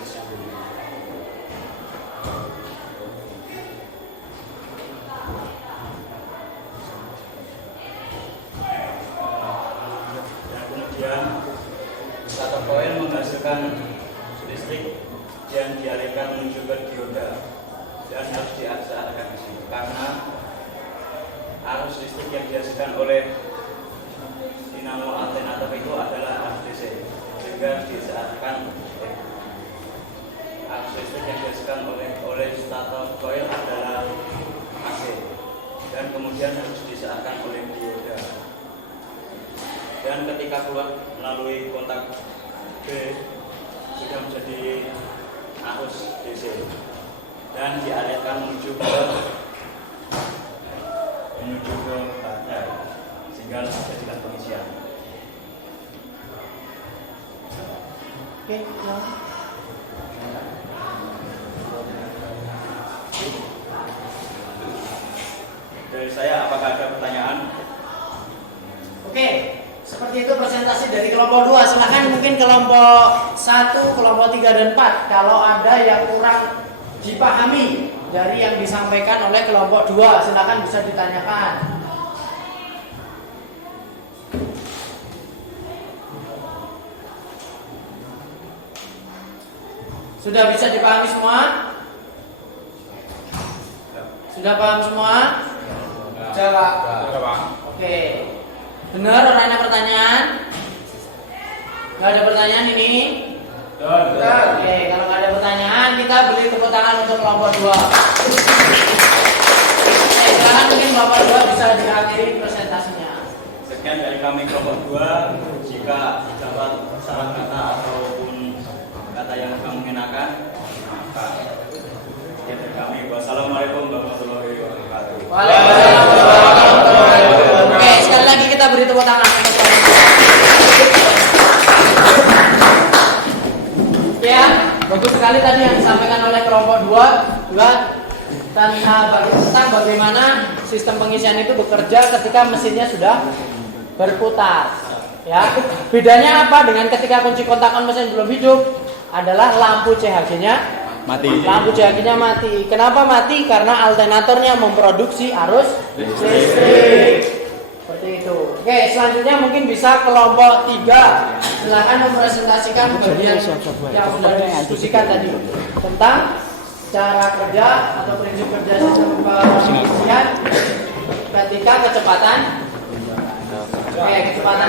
Dan kemudian starter coil menghasilkan listrik yang dialirkan menuju ke dioda, dan harus diarahkan di sini karena arus listrik yang dihasilkan oleh dinamo alternator itu adalah arus DC, sehingga diarahkan arus listrik yang dihasilkan oleh starter coil adalah AC, dan kemudian harus diarahkan oleh dioda, dan ketika keluar melalui kontak B sudah menjadi arus DC dan dialirkan menuju ke baterai sehingga terjadikan pengisian. Oke, ya. Dari saya, apakah ada pertanyaan? Oke, seperti itu presentasi dari kelompok 2. Silakan mungkin kelompok 1, kelompok 3 dan 4 kalau ada yang kurang dipahami dari yang disampaikan oleh kelompok 2, silakan bisa ditanyakan. Sudah bisa dipahami semua? Sudah paham semua? Sudah, Pak. Oke. Benar orang ada pertanyaan? Gak ada pertanyaan ini? Benar. Oke, kalau gak ada pertanyaan kita beri tepuk tangan untuk kelompok 2. Oke, silakan mungkin kelompok 2 bisa diakhiri presentasinya. Sekian dari kami kelompok 2. Jika terdapat salah kata ataupun kata yang kurang mengenakan, maka sekian dari kami. Wassalamualaikum warahmatullahi wabarakatuh. Waalaikumsalam. Oke, sekali lagi kita beri tepuk tangan. Ya, bagus sekali tadi yang disampaikan oleh kelompok 2 juga tentang bagaimana sistem pengisian itu bekerja ketika mesinnya sudah berputar. Ya, bedanya apa dengan ketika kunci kontak on mesin belum hidup? Adalah lampu CHG-nya mati. Lampu CHG-nya mati. Kenapa mati? Karena alternatornya memproduksi arus listrik. Seperti itu. Oke, selanjutnya mungkin bisa kelompok 3. Silakan mempresentasikan bagian yang sudah didiskusikan tadi tentang cara kerja atau prinsip kerja sistem pengisian ketika kecepatan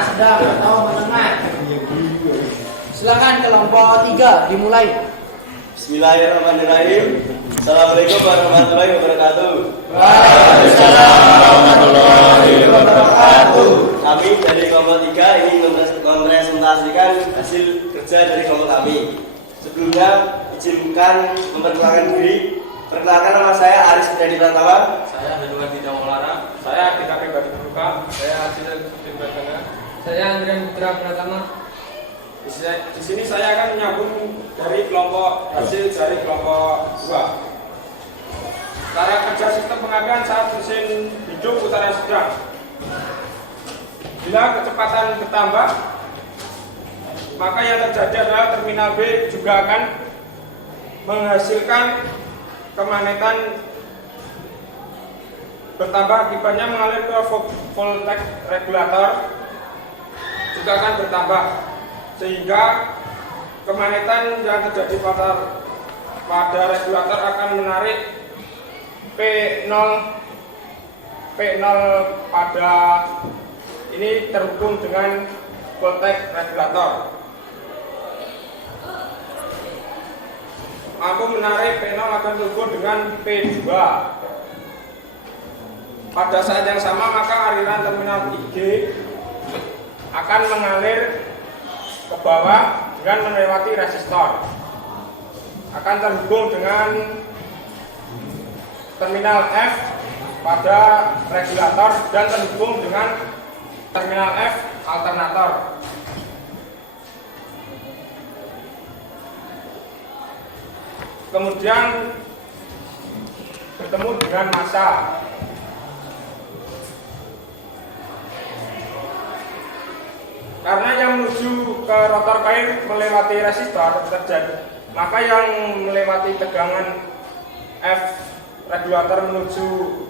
sedang atau menengah. Silakan kelompok 3 dimulai. Bismillahirrahmanirrahim. Assalamualaikum warahmatullahi wabarakatuh. Waalaikumsalam warahmatullahi wabarakatuh. Kami dari kelompok 3 ingin mempresentasikan hasil kerja dari kelompok kami. Sebelumnya izinkan memperkenalkan diri. Perkenalkan, nama saya Aris Dadi Pratama. Saya Bendungan Bidang Olara. Saya DKP Badi Berbuka. Saya Hasil Tim Pratama. Saya Andrian Putra Pratama. Di sini saya akan menyambung dari kelompok hasil dari kelompok 2. Cara kerja sistem pengapian saat mesin hidup putaran sedang. Bila kecepatan bertambah, maka yang terjadi adalah terminal B juga akan menghasilkan kemagnetan bertambah, akibatnya mengalir ke voltage regulator juga akan bertambah, sehingga kemagnetan yang terjadi pada regulator akan menarik P0 pada ini terhubung dengan voltage regulator, mampu menarik P0 akan terhubung dengan P2. Pada saat yang sama maka aliran terminal IG akan mengalir ke bawah dengan melewati resistor, akan terhubung dengan terminal F pada regulator dan terhubung dengan terminal F alternator. Kemudian bertemu dengan massa. Karena yang menuju ke rotor coil melewati resistor terjadi, maka yang melewati tegangan F regulator menuju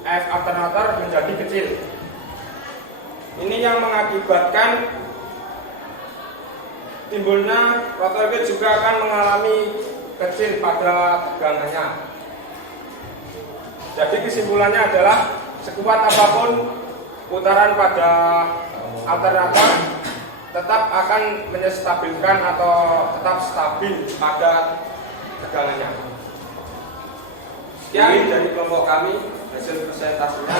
F alternator menjadi kecil. Ini yang mengakibatkan timbulnya rotor coil juga akan mengalami kecil pada tegangannya. Jadi kesimpulannya adalah sekuat apapun putaran pada alternator tetap akan menstabilkan atau tetap stabil pada tegangannya. Sekian dari kelompok kami hasil presentasinya.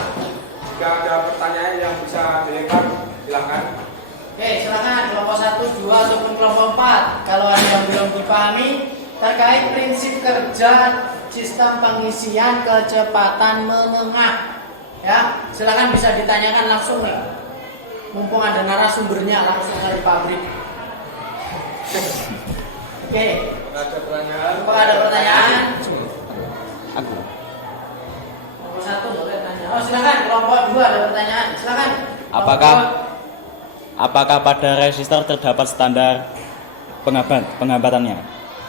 Jika ada pertanyaan yang bisa dilempar, silakan. Oke, silakan kelompok 1, 2 ataupun kelompok 4. Kalau ada yang belum dipahami terkait prinsip kerja sistem pengisian kecepatan menengah, ya silakan bisa ditanyakan langsung nih. Mumpung ada narasumbernya langsung dari pabrik. Oke. Ada pertanyaan? Apakah ada pertanyaan? Aku. Kelompok 1 boleh tanya. Oh silakan. Kelompok 2 ada pertanyaan. Silakan. Apakah pada resistor terdapat standar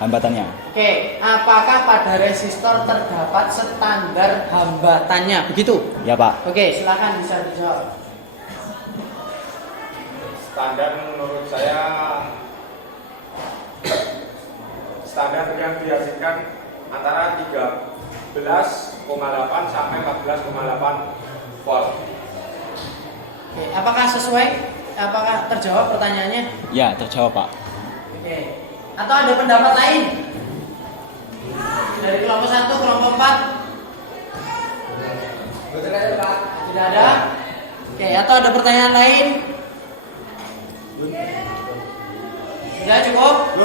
hambatannya? Oke. Apakah pada resistor terdapat standar hambatannya? Begitu? Ya Pak. Oke. Silakan bisa dijawab. Standar menurut saya standar yang dihasilkan antara 13,8 sampai 14,8 volt. Oke, apakah sesuai? Apakah terjawab pertanyaannya? Ya, terjawab Pak. Oke. Atau ada pendapat lain? Dari kelompok 1, kelompok 4? Tidak ada? Oke, atau ada pertanyaan lain? Sudah cukup?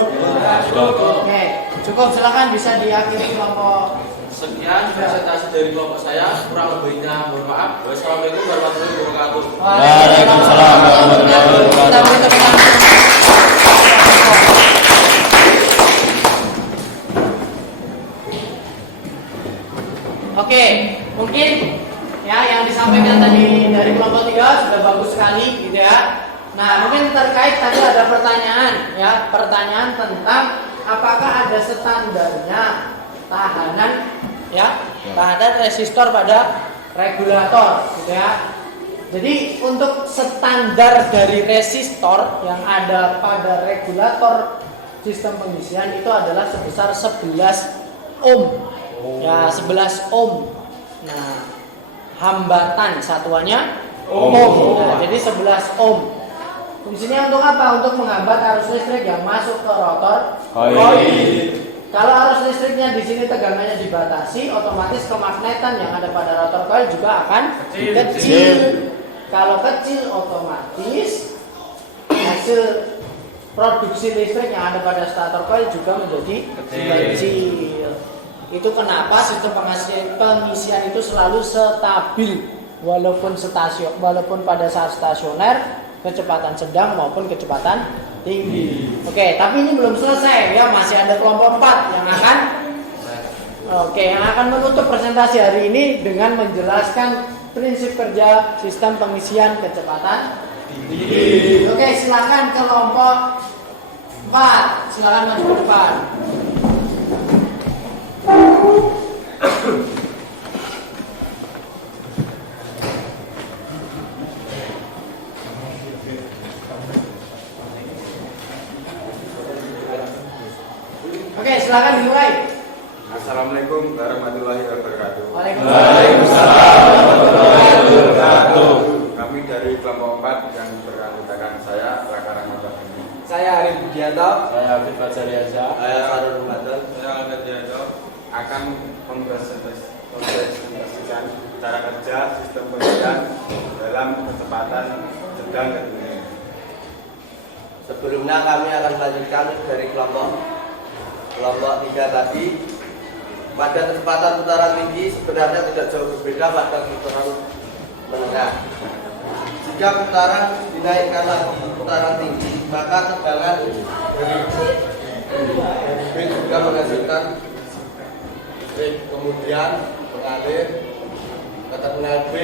Oke, cukup. Silakan bisa diakhiri kelompok. Sekian presentasi dari kelompok saya. Kurang lebihnya mohon maaf. Wassalamualaikum warahmatullahi wabarakatuh. Waalaikumsalam warahmatullahi wabarakatuh. Oke, mungkin ya yang disampaikan tadi dari kelompok 3 sudah bagus sekali gitu ya. Nah, mungkin terkait tadi ada pertanyaan ya, pertanyaan tentang apakah ada standarnya tahanan ya, tahanan resistor pada regulator gitu ya. Jadi untuk standar dari resistor yang ada pada regulator sistem pengisian itu adalah sebesar 11 ohm. Ya, 11 ohm. Nah, hambatan satuannya ohm. Nah, jadi 11 ohm. Fungsinya untuk apa? Untuk menghambat arus listrik yang masuk ke rotor coil. Kalau arus listriknya di sini tegangannya dibatasi, otomatis kemagnetan yang ada pada rotor coil juga akan kecil. Kalau kecil, otomatis hasil produksi listrik yang ada pada stator coil juga menjadi kecil. Itu kenapa sistem pengisian itu selalu stabil walaupun pada saat stasioner, kecepatan sedang maupun kecepatan tinggi. Oke, tapi ini belum selesai ya, masih ada kelompok 4 yang akan menutup presentasi hari ini dengan menjelaskan prinsip kerja sistem pengisian kecepatan tinggi. Oke, silakan kelompok 4. Silakan maju ke depan. Oke, silakan dimulai. Assalamualaikum warahmatullahi wabarakatuh. Waalaikumsalam warahmatullahi wabarakatuh. Kami dari kelompok 4 yang beranggotakan saya, Raka Rahmat ini. Saya Arif Budianto. Saya Habib Fajariaza. Saya Sarul Ramadan. Saya Albert Dianto. Akan mempresentasikan cara kerja sistem pengisian dalam kecepatan sedang dan tinggi. Sebelumnya kami akan melanjutkan dari kelompok 3 tadi. Pada kecepatan putaran tinggi sebenarnya tidak jauh berbeda pada putaran menengah. Jika putaran dinaikkan lagi putaran tinggi, maka tegangan dari B juga menghasilkan listrik, kemudian mengalir ke terminal B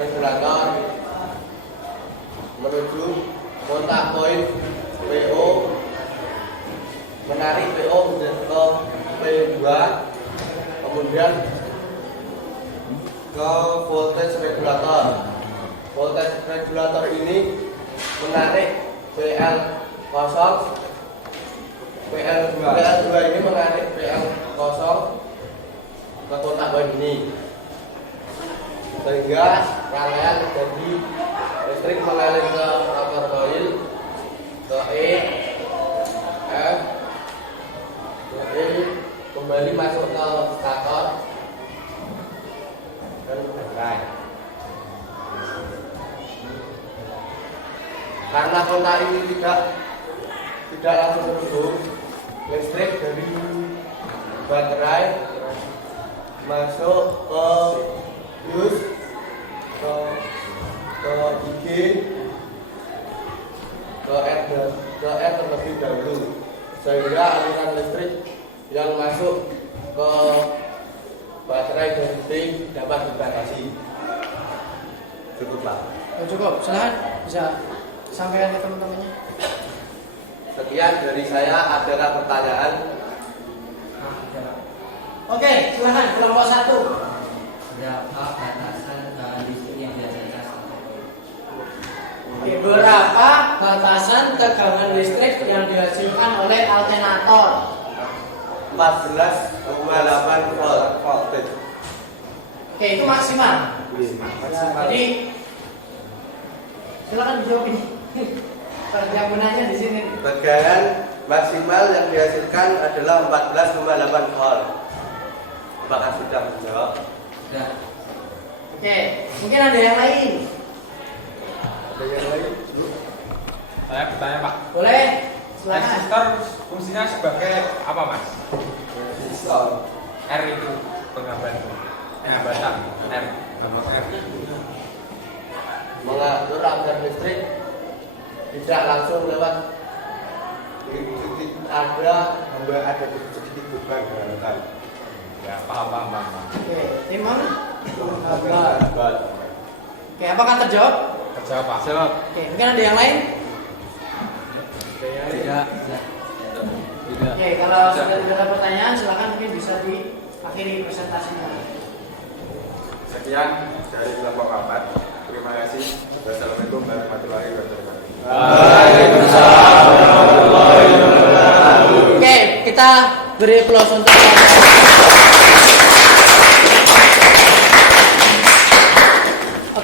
regulator menuju kontak poin PO, menarik PO ke P2, kemudian ke voltage regulator. Voltage regulator ini menarik PL0, PL2 ini menarik PL0 ke kontak poin ini, sehingga rangkaian terjadi listrik mengalir ke rotor coil, ke E, F, ke E, kembali masuk ke stator dan baterai. Karena kontak ini tidak langsung terhubung, listrik dari baterai masuk ke fuse, ke IG, ke R terlebih dahulu, sehingga aliran listrik yang masuk ke baterai dari B dapat dibatasi. Cukup Pak. Oh, cukup, silahkan bisa sampaikan ke teman-temannya. Sekian dari saya. Adakah pertanyaan? Oke, silahkan kelompok 1. Berapa batasan tegangan listrik yang dihasilkan? Berapa batasan tegangan listrik yang dihasilkan oleh alternator? 14,8 volt. Oke, itu maksimal. Jadi silakan dijawab ini. Perjaminannya di sini. Tegangan maksimal yang dihasilkan adalah 14,8 volt. Apakah sudah menjawab? Sudah. Oke, mungkin ada yang lain. Ada yang lain? Saya bertanya Pak. Boleh? Silakan. Resistor fungsinya sebagai apa Mas? Resistor. R itu penghambatan. R. Nama R. Mengatur agar listrik tidak langsung lewat titik ada titik beban gerakan. Ya, paham. Oke, tim mana? Oke, apakah terjawab? Terjawab Pak. Jawab. Oke, mungkin ada yang lain? Tidak. Oke, kalau sudah tidak ada pertanyaan, silakan mungkin bisa diakhiri presentasinya. Sekian dari kelompok 4. Terima kasih. Wassalamualaikum warahmatullahi wabarakatuh. Waalaikumsalam warahmatullahi wabarakatuh. Oke, kita beri aplaus untuk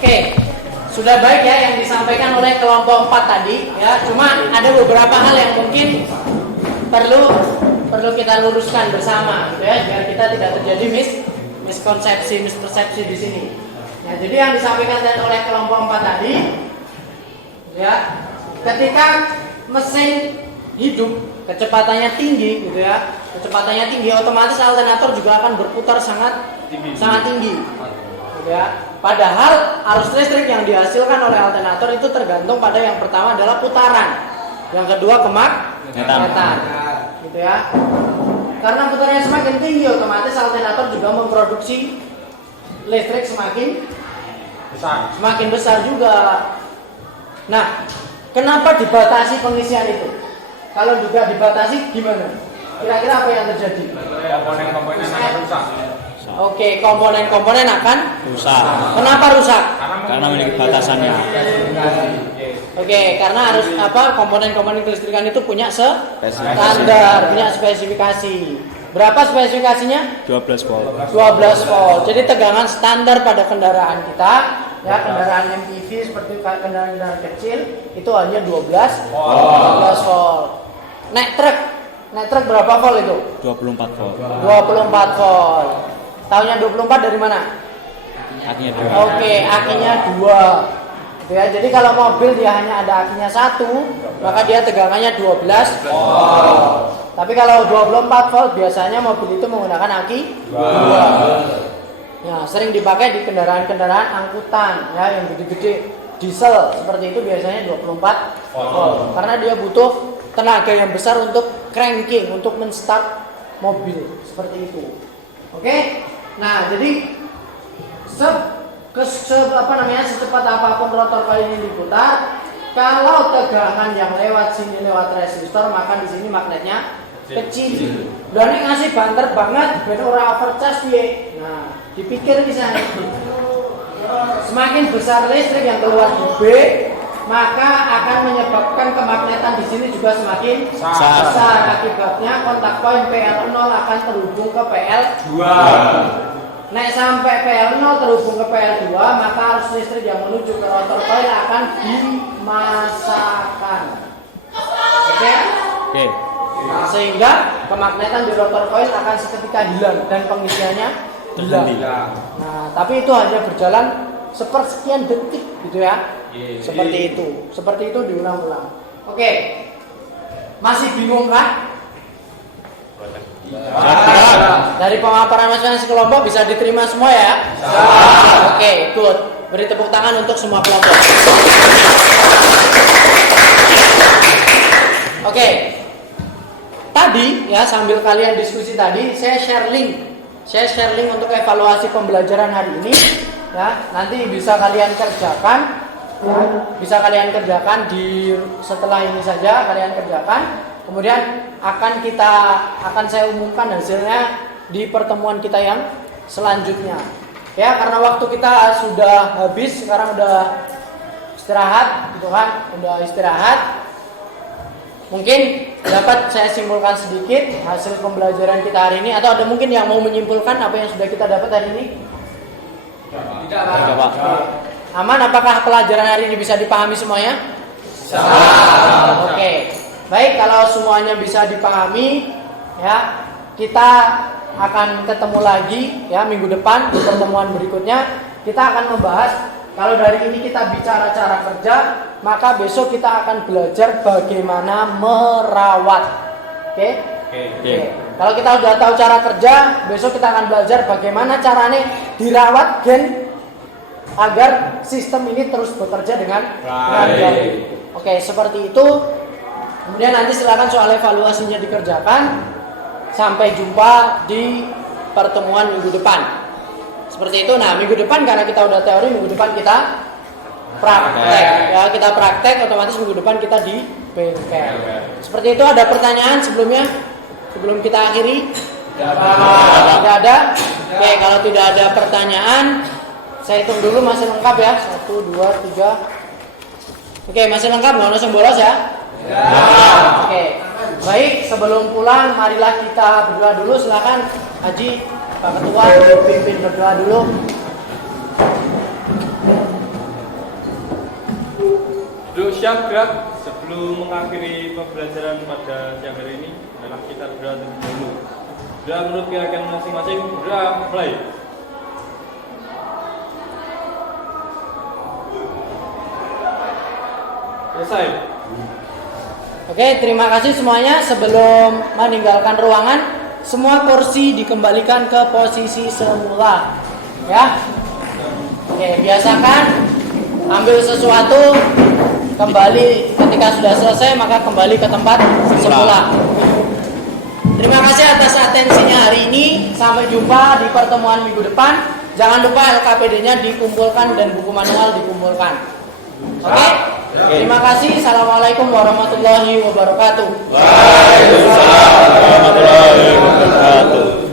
Oke, sudah baik ya yang disampaikan oleh kelompok 4 tadi ya. Cuma ada beberapa hal yang mungkin perlu kita luruskan bersama gitu ya, biar kita tidak terjadi miskonsepsi, mispersepsi di sini. Ya, jadi yang disampaikan oleh kelompok 4 tadi ya, ketika mesin hidup kecepatannya tinggi gitu ya, otomatis alternator juga akan berputar sangat tinggi gitu ya. Padahal arus listrik yang dihasilkan oleh alternator itu tergantung pada yang pertama adalah putaran, yang kedua kemagnetatan gitu ya. Karena putarannya semakin tinggi, otomatis alternator juga memproduksi listrik semakin besar juga. Nah, kenapa dibatasi pengisian itu? Kalau juga dibatasi gimana? Kira-kira apa yang terjadi? Komponen-komponen akan rusak. Oke, komponen-komponen akan Rusak. Kenapa rusak? Karena memiliki batasannya. Oke, karena harus komponen-komponen kelistrikan itu punya standar, punya spesifikasi. Berapa spesifikasinya? 12 volt. 12 volt. Jadi tegangan standar pada kendaraan kita, ya kendaraan MPV seperti kendaraan kecil itu hanya 12 volt. Naik truk berapa volt itu? 24 volt. 24 volt. Tahunnya 24 dari mana? Akinya Oke, akinya 2. Ya, jadi kalau mobil dia hanya ada akinya 1, maka dia tegangannya 12 volt. Tapi kalau 24 volt biasanya mobil itu menggunakan aki 2. Ya, sering dipakai di kendaraan-kendaraan angkutan ya yang gede-gede diesel seperti itu biasanya 24 volt. Karena dia butuh tenaga yang besar untuk cranking, untuk men-start mobil seperti itu. Oke? Nah, jadi secepat apapun rotor coil ini diputar, kalau tegangan yang lewat sini lewat resistor, maka di sini magnetnya kecil. Dan ini ngasih banter banget, ben ora overcharge piye. Nah, dipikir misalnya semakin besar listrik yang keluar di B, maka akan menyebabkan kemagnetan di sini juga semakin besar. Akibatnya kontak poin PL0 akan terhubung ke PL2. Naik sampai PL0 terhubung ke PL2, maka arus listrik yang menuju ke rotor coil akan dimasakkan. Oke? Oke. Nah, sehingga kemagnetan di rotor coil akan seketika hilang dan pengisiannya hilang. Nah, tapi itu hanya berjalan sepersekian detik gitu ya. Seperti itu diulang-ulang. Oke. Masih bingung kan? Dari pemaparan masing-masing kelompok bisa diterima semua ya? Oke, good. Beri tepuk tangan untuk semua kelompok. Oke. Tadi ya sambil kalian diskusi tadi, saya share link untuk evaluasi pembelajaran hari ini ya. Nanti bisa kalian kerjakan. Bisa kalian kerjakan setelah ini saja kalian kerjakan. Kemudian akan saya umumkan hasilnya di pertemuan kita yang selanjutnya. Ya, karena waktu kita sudah habis, sekarang udah istirahat, gitu kan? Udah istirahat. Mungkin dapat saya simpulkan sedikit hasil pembelajaran kita hari ini, atau ada mungkin yang mau menyimpulkan apa yang sudah kita dapat hari ini? Tidak, Pak. Aman, apakah pelajaran hari ini bisa dipahami semuanya? Bisa. Oke. Baik, kalau semuanya bisa dipahami, ya, kita akan ketemu lagi ya minggu depan di pertemuan berikutnya. Kita akan membahas, kalau dari ini kita bicara cara kerja, maka besok kita akan belajar bagaimana merawat. Oke? Kalau kita sudah tahu cara kerja, besok kita akan belajar bagaimana caranya dirawat gen agar sistem ini terus bekerja dengan baik. Oke, seperti itu. Kemudian nanti silakan soal evaluasinya dikerjakan. Sampai jumpa di pertemuan minggu depan. Seperti itu. Nah, minggu depan karena kita udah teori, minggu depan kita praktek. Ya, kita praktek, otomatis minggu depan kita di bengkel. Seperti itu. Ada pertanyaan sebelumnya? Sebelum kita akhiri? Tidak ada? Oke, kalau tidak ada pertanyaan, saya hitung dulu masih lengkap ya. 1, 2, 3. Oke, masih lengkap, nggak langsung bolos ya? Oke. Baik, sebelum pulang marilah kita berdoa dulu. Silakan Haji, Pak Ketua, pimpin berdoa dulu. Duduk siap gerak. Sebelum mengakhiri pembelajaran pada siang hari ini adalah kita berdoa terlebih dahulu. Doa menurut keyakinan masing-masing. Doa mulai. Selesai. Oke, terima kasih semuanya. Sebelum meninggalkan ruangan, semua kursi dikembalikan ke posisi semula. Ya. Oke, biasakan ambil sesuatu, kembali ketika sudah selesai maka kembali ke tempat semula. Terima kasih atas atensinya hari ini. Sampai jumpa di pertemuan minggu depan. Jangan lupa LKPD-nya dikumpulkan dan buku manual dikumpulkan. Oke? Terima kasih. Assalamualaikum warahmatullahi wabarakatuh. Waalaikumsalam warahmatullahi wabarakatuh.